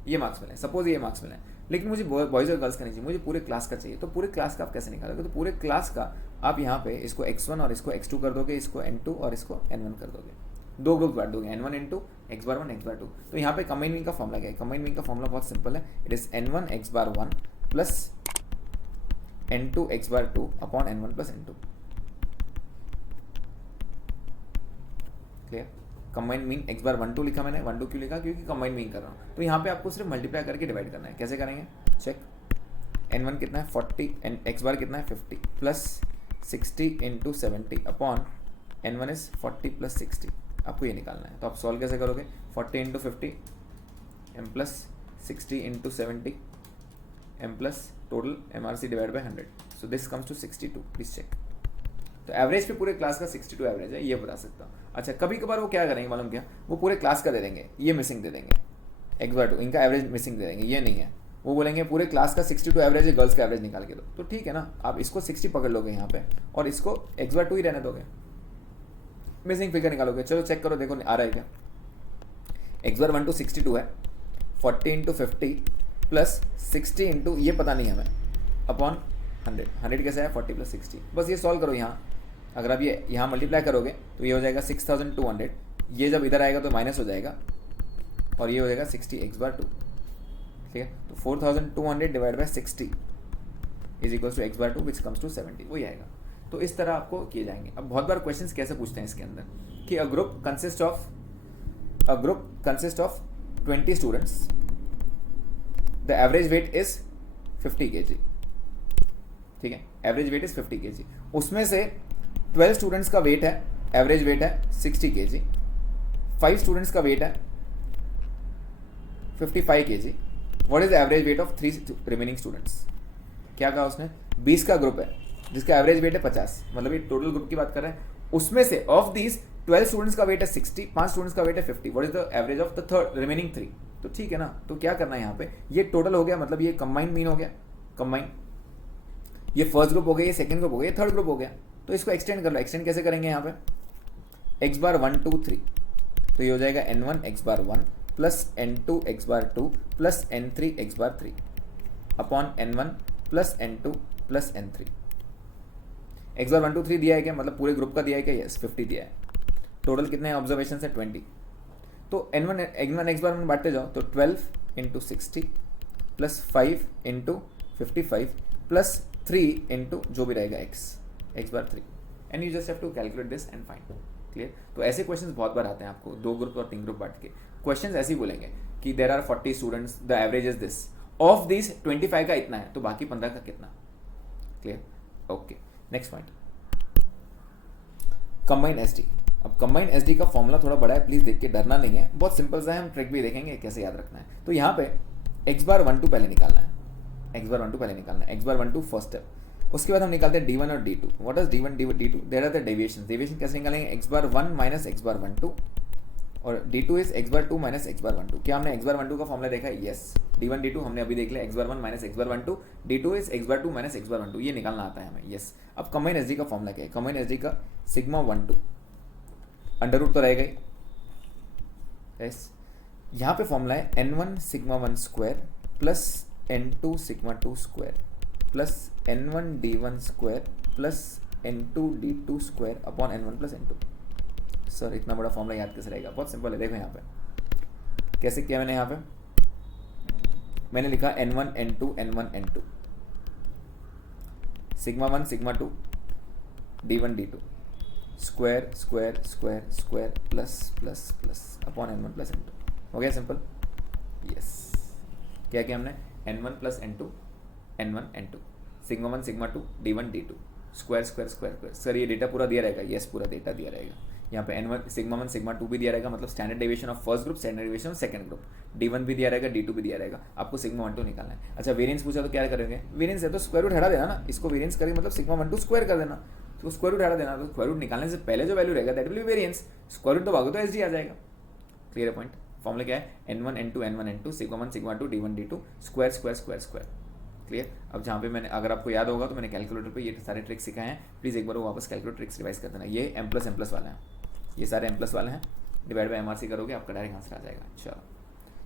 ये मार्क्स मिले हैं, सपोज ये मार्क्स मिले हैं। लेकिन मुझे बॉयज़ और गर्ल्स का नहीं चाहिए, मुझे पूरे क्लास का चाहिए। तो पूरे क्लास का आप कैसे निकालोगे? तो पूरे क्लास का आप यहाँ पे इसको X1 और इसको X2 कर दोगे, इसको N2 और इसको N1 कर दोगे, 2 ग्रुप बांट दोगे, N1 N2 X bar 1 X bar 2। तो यहाँ पे कंबाइंड मीन का फॉर्मूला क्या है? कंबाइंड मीन का फॉर्मूला बहुत सिंपल है, it is N1 X bar 1 plus N2 X bar 2 upon N1 plus N2। Clear? Combined mean X bar 1 2 लिखा मैंने, 1 2 क्यों लिखा? क्योंकि कंबाइंड मीन कर रहा हूँ। तो यहाँ पे आपको सिर्फ मल्टीप्लाई करके डिवाइड करना है। कैसे करेंगे? चेक, N1 कितना है 40, X बार कितना है 50 plus 60 into 70 upon N1 is 40 plus 60, आपको ये निकालना है। तो आप सॉल्व कैसे करोगे? 40 into 50 M plus 60 into 70 M plus total MRC divide by 100, so this comes to 62। Please check. तो एवरेज पे पूरे क्लास का 62 एवरेज है, ये बता सकता हूँ। अच्छा, कभी कभार वो क्या करेंगे मालूम क्या? वो पूरे क्लास का दे देंगे, ये मिसिंग दे देंगे, X बार 2 इनका एवरेज मिसिंग दे देंगे, ये नहीं है। वो बोलेंगे पूरे क्लास का 62 एवरेज है, गर्ल्स का एवरेज निकाल के दो। तो ठीक है ना, आप इसको 60 पकड़ लोगे यहाँ पे और इसको X बार 2 ही रहने दोगे, मिसिंग फिगर निकालोगे। चलो चेक करो, देखो आ रहा है क्या? X बार 1 2 62 है, 40 इंटू 50 प्लस 60 इंटू ये पता नहीं हमें अपॉन 100। 100 कैसे है? 40 प्लस 60। बस ये सॉल्व करो यहाँ। अगर आप ये यहाँ मल्टीप्लाई करोगे तो ये हो जाएगा 6200। ये जब इधर आएगा तो माइनस हो जाएगा और ये हो जाएगा 60 X बार 2। ठीक है, तो 4200 divide by 60 is equals to X bar 2 which comes to 70, वही आएगा। तो इस तरह आपको किए जाएंगे। अब बहुत बार क्वेश्चंस कैसे पूछते हैं इसके अंदर कि a group consist of 20 students, the average weight is 50 kg। ठीक है, एवरेज वेट इज 50 kg। उसमें से 12 स्टूडेंट्स का वेट है, एवरेज वेट है 60 kg। 5 स्टूडेंट्स का वेट है 55 kg। What is the average weight of 3 remaining students? क्या कहा उसने? 20 का ग्रुप है जिसका एवरेज वेट है 50, मतलब ये टोटल ग्रुप की बात कर रहे हैं। उसमें से ऑफ दीज 12 स्टूडेंट्स का वेट है 60, 5 स्टूडेंट्स का वेट है 50। What is the average of the third remaining 3? तो ठीक है ना, तो क्या करना है यहाँ पे? ये टोटल हो गया, मतलब ये कंबाइंड मीन हो गया। कंबाइन, ये फर्स्ट ग्रुप हो गया, ये सेकंड ग्रुप हो गया, ये थर्ड ग्रुप हो गया। तो इसको एक्सटेंड कर लो। एक्सटेंड कैसे करेंगे? यहाँ पे X बार 1 2 3, तो ये हो जाएगा N1 X bar 1 plus N2 X bar 2 plus N3 X bar 3 upon N1 plus N2 plus N3। X bar 1 2 3 दिया है क्या? मतलब पूरे ग्रुप का दिया है क्या? यस, 50 दिया है। टोटल कितने ऑब्जर्वेशन है 20, तो n1 x बार में बांटते जाओ तो 12 into 60 plus 5 into 55 plus 3 into जो भी रहेगा x bar 3 and you just have to calculate this and find. Clear? तो ऐसे क्वेश्चंस बहुत बार आते हैं आपको 2 ग्रुप और 3 ग्रुप बांट के। क्वेश्चंस ऐसे ही बोलेंगे कि there are 40 students, the average is this, of this 25 का इतना है तो बाकी 15 का कितना। Clear? Okay, next point, combine SD. अब कंबाइन एसडी का फॉर्मूला थोड़ा बड़ा है, प्लीज देख के डरना नहीं है, बहुत सिंपल सा है, हम ट्रिक भी देखेंगे कैसे याद रखना है। तो यहाँ पे x बार 12 पहले निकालना है, x बार 12 पहले निकालना है, x बार 12 फर्स्ट स्टेप। उसके बाद हम निकालते हैं d1 और d2। What is d1 d2? There are the deviation. Deviation कैसे निकालेंगे? x bar 1 minus x bar 12 और d2 is x bar 2 minus x bar 12। क्या हमने x बार 12 का फॉर्मूला देखा है? यस। d1 d2 हमने अभी देख लिया, x bar 1 minus x bar 12, d2 is x bar 2 minus x bar 12, ये निकालना आता है हमें। यस। अब कंबाइन एसडी का फॉर्मूला क्या है? कंबाइन एसडी का सिग्मा 1 2 अंडर रूट तो रहेगा ही, यस। यहाँ पे फॉर्मूला है n1 sigma 1 square plus n2 sigma 2 square plus n1 d1 square plus n2 d2 square upon n1 plus n2। Sir इतना बड़ा फॉर्मूला याद कैसे रहेगा? बहुत सिंपल है, देखो यहाँ पे कैसे किया मैंने। यहाँ पे मैंने लिखा n1 n2 n1 n2 sigma 1 sigma 2 d1 d2 square square square square plus plus plus upon n1 plus n2। हो गया सिंपल? यस। क्या किया हमने? n1 plus n2 n1 n2 sigma 1 sigma 2 d1 d2 square square square square. Sir ये data पूरा दिया रहेगा? Yes, पूरा डेटा दिया रहेगा। यहाँ पे n1 सिग्मा 1 सिग्मा 2 भी दिया रहेगा, मतलब standard deviation of first group, standard deviation of second group, d1 भी दिया रहेगा, d2 भी दिया रहेगा। आपको सिग्मा 1 2 निकालना है। अच्छा, वेरिएंस पूछा तो क्या करेंगे? वेरिएंस है तो स्क्वायर रूट हटा देना ना, इसको वेरिएंस करेंगे मतलब सिग्मा 1 2 स्क्वायर कर देना, तो स्क्वायर रूट हटा देना। तो स्क्वायर रूट निकालने से पहले जो वैल्यू रहेगा that will be variance, square root दबाओगे तो एसडी आ जाएगा। क्लियर है पॉइंट? फॉर्मूला क्या है? n1 n2 n1 n2 sigma 1 sigma 2 d1 d2 square square square square. Clear? अब जहाँ पे मैंने, अगर आपको याद होगा तो मैंने कैलकुलेटर पे ये सारे ट्रिक्स सिखाए हैं, प्लीज़ एक बार वो वापस कैलकुलेटर ट्रिक्स रिवाइज कर देना। ये m प्लस वाले हैं, ये सारे m+ वाले हैं, डिवाइड बाय MRC करोगे आपका डायरेक्ट आंसर आ जाएगा। चलो,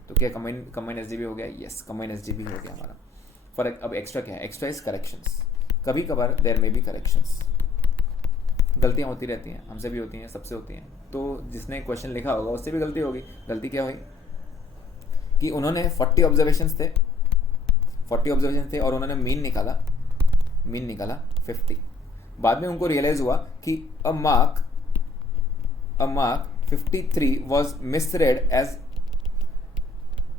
तो क्या कंबाइन एसडी भी हो गया? यस, कंबाइन एसडी भी हो गया हमारा। फर्क अब एक्स्ट्रा क्या है? Extra is corrections. कभी कभार देयर में भी करेक्शंस, गलतियाँ होती रहती हैं, हमसे भी होती हैं, सबसे होती हैं। तो जिसने क्वेश्चन लिखा होगा उससे भी गलती होगी। गलती क्या हुई कि उन्होंने 40 ऑब्जर्वेशंस थे और उन्होंने मीन निकाला 50। बाद में उनको रियलाइज हुआ कि a mark 53 was misread as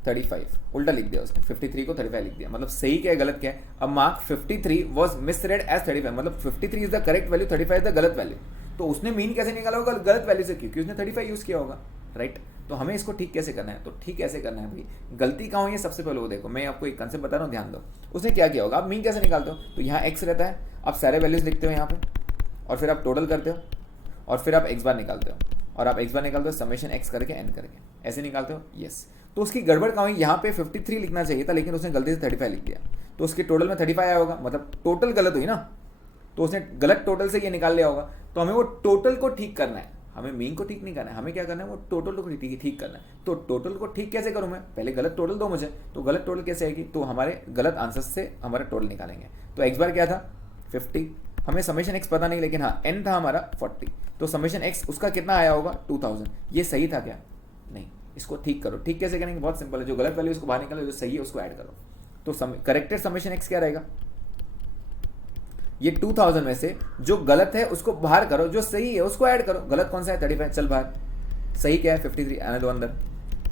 35, उल्टा लिख दिया उसने, 53 को 35 लिख दिया। मतलब सही क्या है गलत क्या है? A mark 53 was misread as 35, मतलब 53 is the correct value, 35 is the गलत वैल्यू। तो उसने मीन कैसे निकाला होगा? गलत वैल्यू से, क्योंकि उसने 35 यूज किया होगा, राइट? तो हमें इसको ठीक कैसे करना है? तो ठीक ऐसे करना है भाई, गलती कहाँ हुई है सबसे पहले वो देखो। मैं आपको एक कंसेप्ट बता रहा हूँ, ध्यान दो। उसने क्या किया होगा? आप मीन कैसे निकालते हो? तो यहाँ x रहता है, आप सारे वैल्यूज लिखते हो यहाँ पे, और फिर आप टोटल करते हो, और फिर आप x बार निकालते हो, और आप x बार निकालते हो समेशन x करके n करके, ऐसे निकालते हो। यस। तो उसकी गड़बड़ कहाँ हुई? यहाँ पे 53 लिखना चाहिए था, लेकिन उसने गलती से 35 लिख दिया, तो उसके टोटल में 35 आया होगा, मतलब टोटल गलत हुई ना, तो उसने गलत टोटल से ये निकाल लिया होगा। तो हमें वो टोटल को ठीक करना है, हमें मीन को ठीक नहीं करना है, हमें क्या करना है? वो टोटल को ठीक करना है। तो टोटल को ठीक कैसे करूँ मैं? पहले गलत टोटल दो मुझे, तो गलत टोटल कैसे आएगी? तो हमारे गलत आंसर से हमारा टोटल निकालेंगे। तो x बार क्या था? 50, हमें समेशन x पता नहीं, लेकिन हाँ n था हमारा 40, तो समेशन x उसका कितना आया होगा? 2000। ये सही था क्या? नहीं। इसको ठीक करो। ठीक कैसे करेंगे? बहुत सिंपल है, जो गलत वैल्यू उसको बाहर निकालो, जो सही है उसको ऐड करो। तो करेक्टेड समेशन x क्या रहेगा? ये 2000 में से जो गलत है उसको बाहर करो, जो सही है उसको ऐड करो। गलत कौन सा है? 35, चल बाहर। सही क्या है? 53, आने दो अंदर।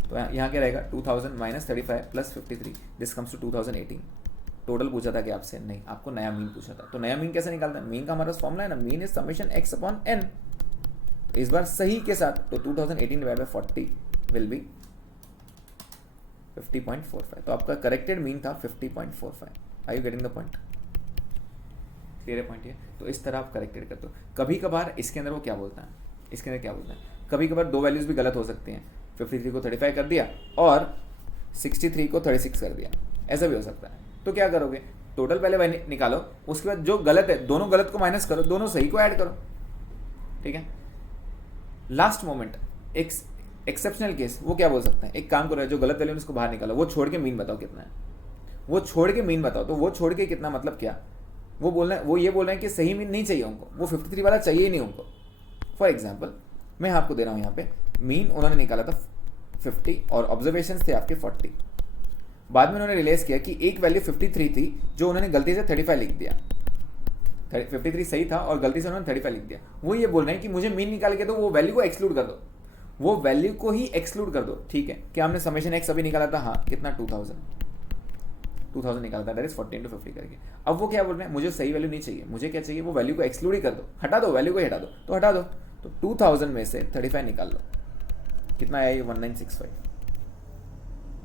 तो यहाँ क्या रहेगा? 2000 minus 35 plus 53, this comes to 2018। Total पूछा था कि आपसे? नहीं, आपको नया मीन पूछा था। तो नया मीन कैसे निकालता है? मीन का हमारा फॉर्मूला है ना, mean is summation x upon n। इस बार सही के साथ, तो 2018 डिवाइड बाय 40 विल बी 50.45। तो आपका करेक्टेड मीन था 50.45। Are you getting the point? Clear है पॉइंट ये? तो इस तरह आप करेक्टेड करते हो। कभी कभार इसके अंदर वो क्या बोलता है, इसके अंदर क्या बोलता है, कभी कभार दो वैल्यूज भी गलत हो सकती हैं। 53 को 35 कर दिया और 63 को 36 कर दिया, ऐसा भी हो सकता है। तो क्या करोगे? टोटल पहले निकालो, उसके बाद जो गलत है दोनों गलत को माइनस करो, दोनों सही को ऐड करो। ठीक है? लास्ट मोमेंट, एक एक्सेप्शनल केस, वो क्या बोल सकते हैं? एक काम करो, जो गलत वैल्यू उसको बाहर निकालो, वो छोड़ के मीन बताओ कितना है, वो छोड़ के मीन बताओ। तो वो छोड़ के कितना मतलब क्या? वो ये बोल रहे हैं कि सही मीन नहीं चाहिए उनको, वो 53 वाला चाहिए ही नहीं उनको। फॉर एग्जाम्पल मैं आपको दे रहा हूँ यहाँ पे मीन उन्होंने निकाला था 50 और ऑब्जर्वेशंस थे आपके 40। बाद में उन्होंने रियलाइज किया कि एक वैल्यू 53 थी जो उन्होंने गलती से 35 लिख दिया। 53 सही था और गलती से उन्होंने 35 लिख दिया। वो ये बोल रहे हैं कि मुझे मीन निकाल के दो, वो वैल्यू को एक्सक्लूड कर दो, वो वैल्यू को ही एक्सक्लूड कर दो। ठीक है, क्या हमने समेशन एक्स अभी निकाला था? हाँ, कितना 2000 निकाला था, दैट इज 40 into 50 करके। अब वो क्या बोल रहे हैं, मुझे सही वैल्यू नहीं चाहिए, मुझे क्या चाहिए, वो वैल्यू को एक्सक्लूड ही कर दो, हटा दो, वैल्यू को हटा दो। तो हटा दो, तो 2000 में से 35 निकाल लो, कितना आया ये 1965।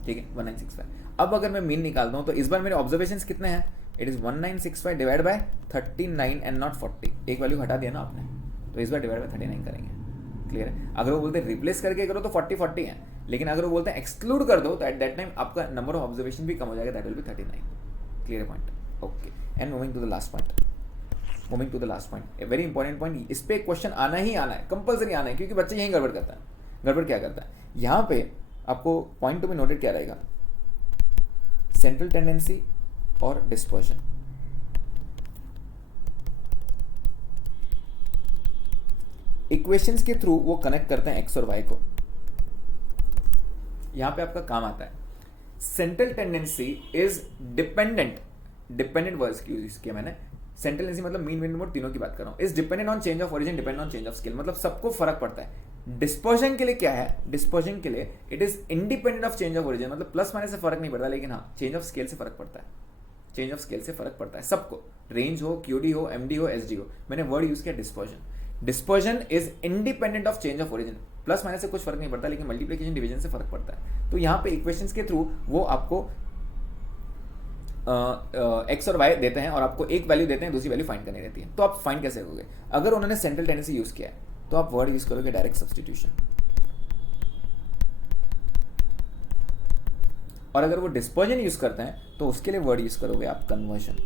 ठीक है, 1965। अब अगर मैं मीन निकालता हूँ तो इस बार मेरे ऑब्जर्वेशंस कितने हैं? It is 1965 divide by 39 and not 40। एक वैल्यू हटा दिया ना आपने, तो इस बार डिवाइड बाय 39 करेंगे। क्लियर है? अगर वो बोलते हैं रिप्लेस करके करो तो 40 है, लेकिन अगर वो बोलते हैं एक्सक्लूड कर दो तो एट दैट टाइम आपका नंबर ऑफ ऑब्जर्वेशन भी कम हो जाएगा, that will be 39। Clear point? Okay, and moving to the last point, a very important point. इस पे क्वेश्चन आना ही आना है, कंपल्सरी आना है, क्योंकि बच्चे यही गड़बड़ करता है। गड़बड़ क्या करता है यहाँ पे? आपको पॉइंट टू बी नोटेड क्या रहेगा? सेंट्रल टेंडेंसी और डिस्पर्शन। इक्वेशंस के थ्रू वो कनेक्ट करते हैं एक्स और वाई को। यहां पे आपका काम आता है central tendency is dependent words की यूज किया मैंने। सेंट्रल टेंडेंसी मतलब मीन, मीन मोड, तीनों की बात कर रहा हूं। Is dependent on change of origin, dependent on change of scale, मतलब सबको फर्क पड़ता है। डिस्पर्शन के लिए क्या है? डिस्पर्शन के लिए it is independent of change of origin, मतलब प्लस माइनस से फर्क नहीं पड़ता, लेकिन हाँ चेंज ऑफ स्केल से फर्क पड़ता है। चेंज ऑफ स्केल से फर्क पड़ता है सबको, रेंज हो, क्यूडी हो, एमडी हो, एसडी हो। मैंने वर्ड यूज किया dispersion. Dispersion is independent of change of origin, plus minus से कुछ फर्क नहीं पड़ता, लेकिन मल्टीप्लिकेशन डिवीजन से फर्क पड़ता है। तो यहाँ पे इक्वेशंस के थ्रू वो आपको एक्स और वाई देते हैं और आपको एक वैल्यू देते हैं, दूसरी वैल्यू फाइंड करनी रहती है। तो आप फाइंड कैसे करोगे? अगर उन्होंने सेंट्रल टेंडेंसी यूज किया है तो आप वर्ड यूज करोगे डायरेक्ट सब्स्टिट्यूशन, और अगर वो डिस्पर्जन यूज करते हैं तो उसके लिए वर्ड यूज करोगे आप कन्वर्जन।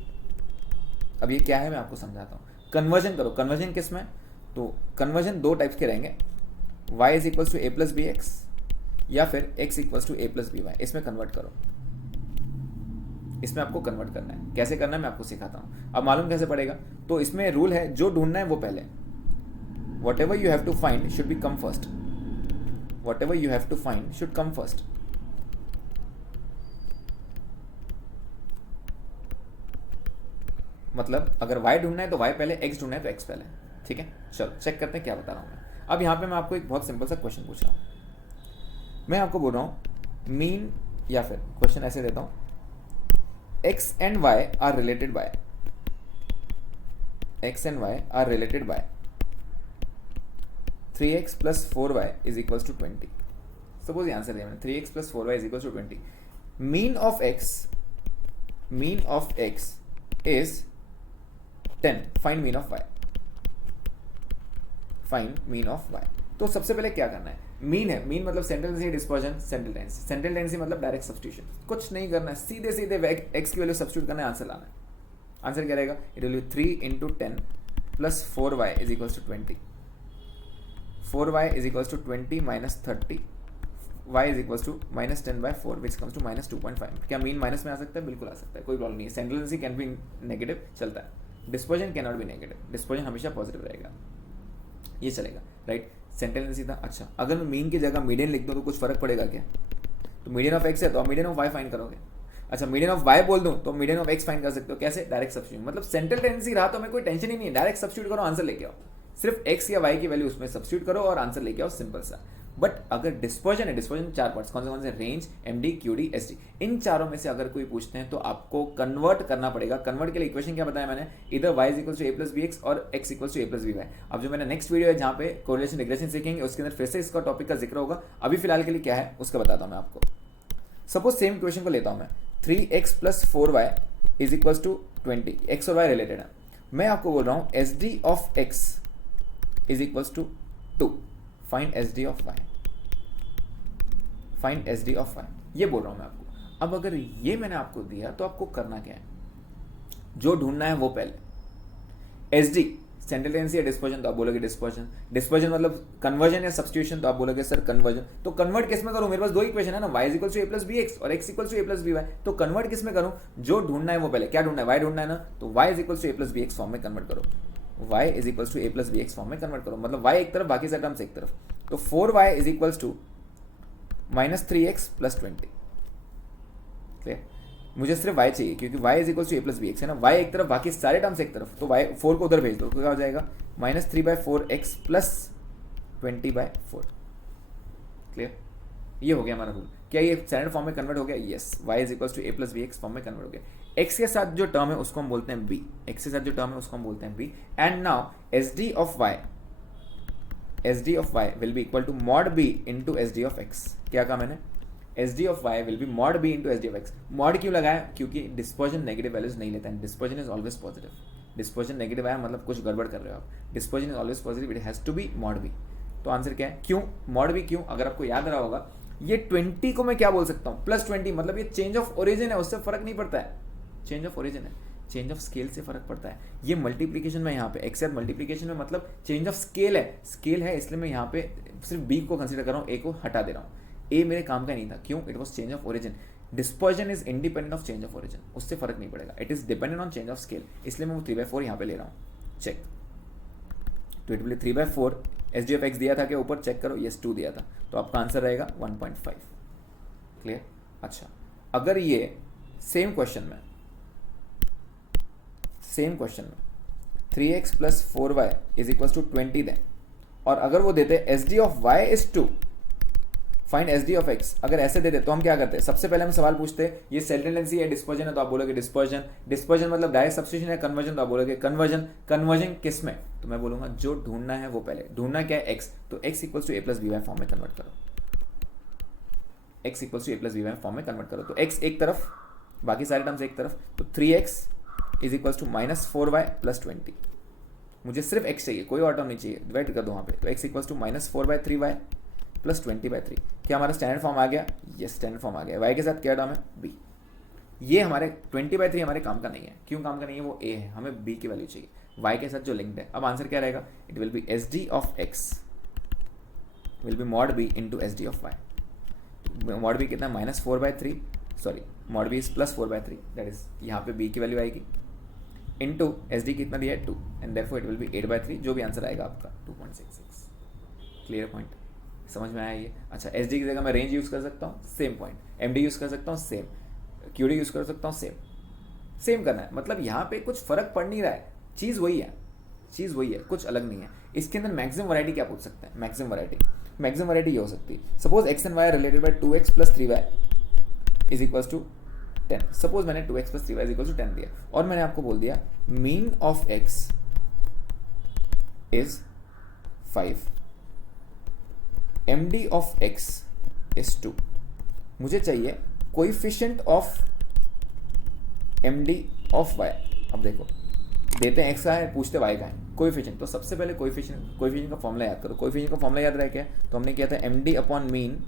अब ये क्या है मैं आपको समझाता हूँ। कन्वर्जन करो, कन्वर्जन किस में? तो कन्वर्जन दो टाइप्स के रहेंगे, y is equals to A plus B x या फिर x equals to A plus B y. इसमें कन्वर्ट करो, इसमें आपको कन्वर्ट करना है। कैसे करना है मैं आपको सिखाता हूँ। अब मालूम कैसे पड़ेगा? तो इसमें रूल है, जो ढूंढना है वो पहले, whatever you have to find should be come first, whatever you have to find should come first. मतलब अगर y ढूंढना है तो y पहले, x ढूंढना है तो x पहले। ठीक है, चलो चेक करते हैं क्या बता रहा हूँ मैं। अब यहाँ पे मैं आपको एक बहुत सिंपल सा क्वेश्चन पूछ रहा हूँ। मैं आपको बोल रहा हूँ मीन, या फिर क्वेश्चन ऐसे देता हूँ, x and y are related by, x and y are related by 3x plus 4y is equals to 20। Suppose ये आंसर दिया मैंने, 3x plus 4y is equals to 20। Mean of x is 10, find mean of y, find mean of y। तो सबसे पहले क्या करना है? Mean है, मीन मतलब central tendency, dispersion, central tendency. Central tendency मतलब डायरेक्ट सब्स्टिट्यूशन, कुछ नहीं करना है, सीधे सीधे x की वैल्यू सब्स्टिट्यूट करना है, आंसर लाना है। आंसर क्या रहेगा? It will B 3 into 10 plus 4y is equals to 20। 4y is equals to 20 minus 30, y is equals to minus 10 by 4 which comes to minus 2.5। क्या मीन माइनस में आ सकता है? बिल्कुल आ सकता है, कोई प्रॉब्लम नहीं है। Central tendency can be negative, चलता है। Dispersion can not be negative, dispersion हमेशा पॉजिटिव रहेगा, ये चलेगा, राइट। सेंट्रल टेंडेंसी था। अच्छा, अगर मैं मीन की जगह मीडियन लिख दूँ तो कुछ फर्क पड़ेगा क्या? तो मीडियन ऑफ एक्स है तो आप मीडियन ऑफ वाई फाइंड करोगे। अच्छा, मीडियन ऑफ वाई बोल दूं तो मीडियन ऑफ एक्स फाइंड कर सकते हो। कैसे? Direct substitute. मतलब सेंट्रल टेंडेंसी रहा तो हमें कोई टेंशन ही नहीं है, डायरेक्ट सब्स्टिट्यूट करो, आंसर लेके आओ। सिर्फ एक्स या वाई की वैल्यू उसमें सब्स्टिट्यूट करो और आंसर लेके आओ, सिंपल सा। बट अगर डिस्पर्जन है, डिस्पर्जन 4 पार्ट्स कौन से? Range, MD, QD, SD. इन चारों में से अगर कोई पूछते हैं तो आपको कन्वर्ट करना पड़ेगा। कन्वर्ट के लिए इक्वेशन क्या बताया मैंने? इधर y is equal to A plus B x और x equal to A plus B y. अब जो मैंने नेक्स्ट वीडियो है जहाँ पे कोरिलेशन रिग्रेशन सीखेंगे उसके अंदर फिर से इसका टॉपिक का जिक्र होगा। अभी फिलहाल के लिए क्या है उसका बताता हूँ मैं आपको। सपोज सेम इक्वेशन को लेता हूँ मैं, 3x plus 4y is equal to 20। x और y रिलेटेड है। मैं आपको बोल रहा हूँ S D of x is equal to 2, find S D of y, find S D of y, ये बोल रहा हूं मैं आपको। अब अगर ये मैंने आपको दिया तो आपको करना क्या है? जो ढूंढना है वो पहले। एस डी सेंट्रल टेंडेंसी या डिस्पर्जन तो आप बोलोगे डिस्पर्जन। डिस्पर्जन मतलब कन्वर्जन या सब्स्टिट्यूशन तो आप बोलोगे सर कन्वर्जन। तो कन्वर्ट किस में करूं? मेरे पास दो इक्वेशन है ना, y is equal to A plus B x और x equal to A plus B y. तो कन्वर्ट किस में करूं? जो ढूंढना है वो पहले। क्या ढूंढना है? y ढूंढना है ना, तो y is equal to A plus B x form में कन्वर्ट करो। y is equals to A plus B x form में कन्वर्ट करो, मतलब y एक तरफ बाकी सारे टर्म्स एक तरफ, तो 4y is equals to -3x plus 20। Clear? मुझे सिर्फ y चाहिए क्योंकि y is equals to A plus B x है ना, y एक तरफ बाकी सारे टर्म्स एक तरफ, तो y 4 को उधर भेज दो, तो क्या हो जाएगा -3/4x प्लस 20/4। क्लियर? ये हो गया हमारा रूल। क्या ये स्टैंडर्ड फॉर्म में कन्वर्ट हो गया? Yes, y is equals to A plus B x form में कन्वर्ट हो गया। x के साथ जो टर्म है उसको हम बोलते हैं b, x के साथ जो टर्म है उसको हम बोलते हैं b, and now sd of y will be equal to mod b into sd of x। क्या कहा मैंने? sd of y will be mod b into sd of x। Mod क्यों लगाया? क्योंकि डिस्पर्जन नेगेटिव वैल्यूज नहीं लेता है, dispersion is always positive. Dispersion negative आया मतलब कुछ गड़बड़ कर रहे हो आप, dispersion is always positive, it has to be mod b। तो आंसर क्या है? क्यों मॉड b? क्यों? अगर आपको याद रहा होगा, ये 20 को मैं क्या बोल सकता हूँ? +20, मतलब ये चेंज ऑफ ओरिजिन है, उससे फर्क नहीं पड़ता है। चेंज ऑफ ओरिजिन है, चेंज ऑफ स्केल से फर्क पड़ता है। ये मल्टीप्लीकेशन में यहाँ पे एक्स साथ मल्टीप्लीकेशन में मतलब चेंज ऑफ स्केल है, स्केल है, इसलिए मैं यहाँ पे सिर्फ बी को कंसीडर कर रहा हूँ, ए को हटा दे रहा हूँ। ए मेरे काम का नहीं था, क्यों? It was change of origin. Dispersion is independent of change of origin, उससे फर्क नहीं पड़ेगा, it is dependent on change of scale, इसलिए मैं वो 3/4 यहाँ पे ले रहा हूँ। चेक, तो it will 3/4 S D of x दिया था क्या ऊपर? चेक करो, यस 2 दिया था, तो आपका आंसर रहेगा 1.5। क्लियर? अच्छा, अगर ये सेम क्वेश्चन में 3x plus 4y is equal to 20 दें, और अगर वो देते S D of y is 2, find S D of x, अगर ऐसे देते तो हम क्या करते? सबसे पहले हम सवाल पूछते ये सेल टेंडेंसी है, डिस्पर्जन है, तो आप बोलोगे डिस्पर्जन। डिस्पर्जन मतलब डायरेक्ट सब्स्टिट्यूशन है, कन्वर्जन, तो आप बोलोगे कन्वर्जन। कन्वर्जन किस में? तो मैं बोलूंगा जो ढूंढना है वो पहले ढूंढना क्या है? x, तो x equals to A plus B Y form में कन्वर्ट करो, x equals to A plus B Y form में कन्वर्ट करो, तो x एक तरफ, बाकी सारे टर्म्स एक तरफ, तो 3x is equals to -4y plus 20। मुझे सिर्फ x चाहिए, कोई और टर्म नहीं चाहिए, डिवाइड कर दो वहाँ पे, तो x equals to -4/3y plus 20/3। क्या हमारा स्टैंडर्ड फॉर्म आ गया? यस, स्टैंडर्ड फॉर्म आ गया। y के साथ क्या टर्म है? b। ये हमारे 20/3 हमारे काम का नहीं है। क्यों काम का नहीं है? वो a है, हमें b की वैल्यू चाहिए, y के साथ जो लिंक्ड है। अब आंसर क्या रहेगा? It will B S D of x will be mod b into S D of y। Mod b कितना? -4/3, sorry mod b is +4/3, that is यहाँ पे b की वैल्यू आएगी, इंटू एस डी कितना दिया है? 2, and therefore it will B 8/3, जो भी आंसर आएगा आपका 2.66। Clear point? समझ में आया ये? अच्छा, एस डी की जगह मैं रेंज यूज़ कर सकता हूँ, same point. M D use कर सकता हूँ, सेम। क्यू डी यूज़ कर सकता हूँ, सेम करना है। मतलब यहाँ पे कुछ फर्क पड़ नहीं रहा है, चीज़ वही है, कुछ अलग नहीं है। इसके अंदर मैक्सिमम वैरायटी क्या पूछ सकते हैं? मैक्सिमम वैरायटी ये हो सकती है, suppose X and Y related by 2x plus 3y is equals to 10। Suppose मैंने 2x plus 3y is equals to 10 दिया, और मैंने आपको बोल दिया mean of x is 5, md of x is 2। मुझे चाहिए coefficient of md of y। अब देखो, देते हैं x का है, पूछते y का है, कोएफिशिएंट। तो सबसे पहले कोएफिशिएंट का फॉर्मूला याद करो। कोएफिशिएंट का फॉर्मूला याद रहा क्या? तो हमने किया था md अपॉन मीन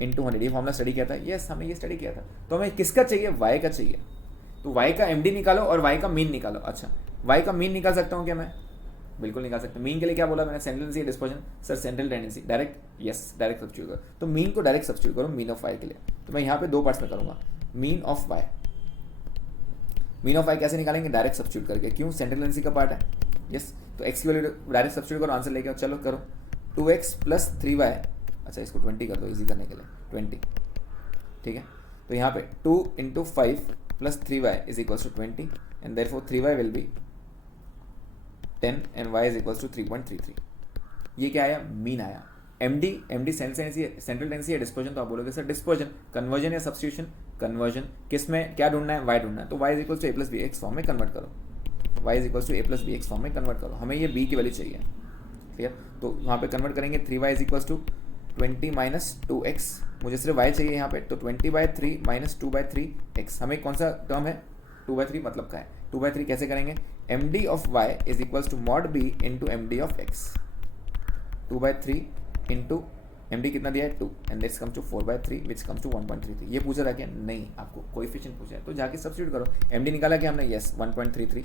इंटू 100। ये फॉर्मूला स्टडी किया था, यस हमने ये स्टडी किया था। तो हमें किसका चाहिए? y का चाहिए। तो y का md निकालो और y का मीन निकालो। अच्छा, y का मीन निकाल सकता हूँ क्या मैं? बिल्कुल निकाल सकते हैं। मीन के लिए क्या बोला मैंने? Central tendency, dispersion. Sir central tendency direct, yes direct substitute करो। तो मीन को डायरेक्ट सब्स्टिट्यूट करो मीन ऑफ y के लिए। तो मैं यहाँ पे 2 पार्ट्स में करूँगा। Mean of y, mean of y कैसे निकालेंगे? डायरेक्ट सब्स्टिट्यूट करके। क्यों? सेंट्रल टेंडेंसी का पार्ट है, यस। तो x की वैल्यू डायरेक्ट सब्स्टिट्यूट करो, आंसर लेके आओ। चलो करो, 2x प्लस 3y, अच्छा इसको 20 कर दो इजी करने के लिए, 20, ठीक है। तो यहाँ पे 2 into 5 plus 3y is equals to 20, and therefore 3y will be 10 and y is equals to 3.33। ये क्या आया? मीन आया। md सेंट्रल टेंडेंसी है, डिस्पर्जन, तो आप बोलोगे सर डिस्पर्जन, कन्वर्जन या सब्स्टिट्यूशन? कन्वर्जन। किस में क्या ढूंढना है? y ढूंढना है। तो y is equals to A plus B x form में कन्वर्ट करो, y is equals to A plus B x form में कन्वर्ट करो। हमें ये b की वैल्यू चाहिए, क्लियर। तो वहाँ पे कन्वर्ट करेंगे, 3y is equals to 20 minus 2x। मुझे सिर्फ y चाहिए यहाँ पे, तो 20/3 माइनस 2/3x। हमें कौन सा टर्म है? 2/3 मतलब का है। 2/3 कैसे करेंगे? md of y is equals to mod b into md of x। 2/3 into md कितना दिया है? 2, and this comes to 4/3 which comes to 1.33। ये पूछा था क्या? नहीं, आपको कोएफिशिएंट पूछा है, तो जाके सब्स्टिट्यूट करो। md निकाला क्या हमने? यस 1.33।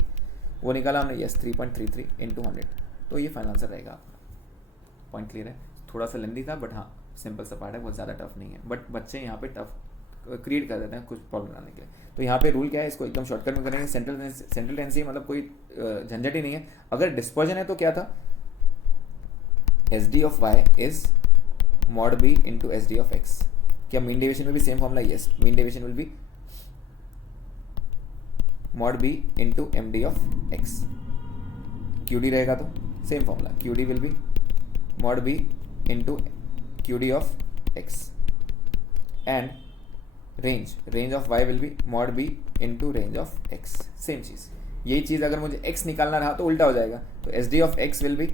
वो निकाला हमने, यस 3.33 इंटू 100। तो ये फाइनल आंसर रहेगा आपका। पॉइंट क्लियर है? थोड़ा सा लेंदी था, बट हाँ सिंपल सा पार्ट है, बहुत ज़्यादा टफ नहीं है। बट बच्चे यहाँ पे टफ क्रिएट कर देते हैं कुछ प्रॉब्लम बनाने के लिए। तो यहाँ पे रूल क्या है, इसको एकदम शॉर्टकट में करेंगे। सेंट्रल टेंडेंसी मतलब कोई झंझट ही नहीं है। अगर डिस्पर्जन है तो क्या था, S D of Y is mod B into S D of X. क्या मीन डेविएशन में भी same formula? Yes, mean deviation will be mod B into M D of X. Q D रहेगा तो same formula, Q D will be mod B into Q D of X and range of y will be mod b into range of x। Same चीज़, यही चीज़ अगर मुझे x निकालना रहा तो उल्टा हो जाएगा, तो S D of x will be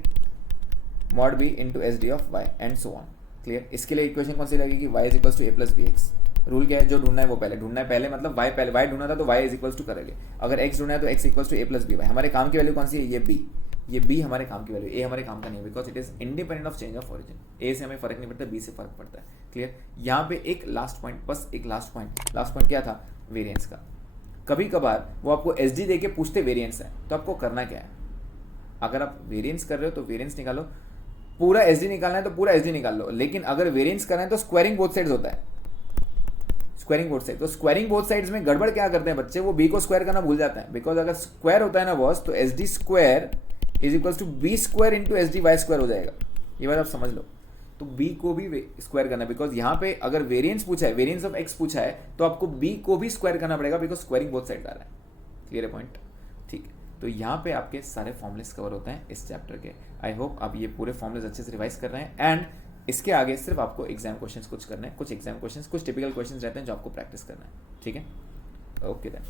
mod b into S D of y and so on. Clear? इसके लिए इक्वेशन कौन सी लगेगी, y is equals to A plus B X. Rule क्या है, जो ढूंढना है वो पहले ढूंढना है, पहले मतलब y पहले, y ढूंढना था तो y इज इक्वल्स टू करेंगे। अगर x ढूंढना है तो x equals to A plus B Y. हमारे काम की वैल्यू कौन सी है, ये b, ये b हमारे काम की वैल्यू, a हमारे काम का नहीं है, because it is independent of change of origin. a से हमें फर्क नहीं पड़ता, b से फर्क पड़ता है। क्लियर? यहाँ पे एक लास्ट पॉइंट, बस एक लास्ट पॉइंट क्या था, वेरिएंस का। कभी कभार वो आपको एस डी दे के पूछते वेरिएंस है, तो आपको करना क्या है, अगर आप वेरिएंस कर रहे हो तो वेरिएंस निकालो, पूरा एस डी निकालना है तो पूरा एस डी निकाल लो। लेकिन अगर वेरिएंस करना है तो स्क्वायरिंग बोथ साइड्स होता है, स्क्वायरिंग बोथ साइड। तो स्क्वायरिंग बोथ साइड्स में गड़बड़ क्या करते हैं बच्चे, वो बी को स्क्वायर करना भूल जाते हैं। बिकॉज अगर स्क्वायर होता है ना बॉस, तो S D square is equal to B square into S D Y square हो जाएगा। ये बात आप समझ लो। तो b को भी स्क्वायर करना है, बिकॉज यहाँ पे अगर वेरिएंस पूछा है, वेरिएंस ऑफ x पूछा है, तो आपको b को भी स्क्वायर करना पड़ेगा, बिकॉज स्क्वायरिंग बोथ साइड आ रहा है। क्लियर है पॉइंट? ठीक है, तो यहाँ पे आपके सारे फॉर्मुलेस कवर होते हैं इस चैप्टर के। आई होप आप ये पूरे फॉर्मुलेस अच्छे से रिवाइज कर रहे हैं, एंड इसके आगे सिर्फ आपको एग्जाम क्वेश्चंस कुछ करने हैं, कुछ एग्जाम क्वेश्चंस, कुछ टिपिकल क्वेश्चंस रहते हैं जो आपको प्रैक्टिस करना है। ठीक है, ओके देन।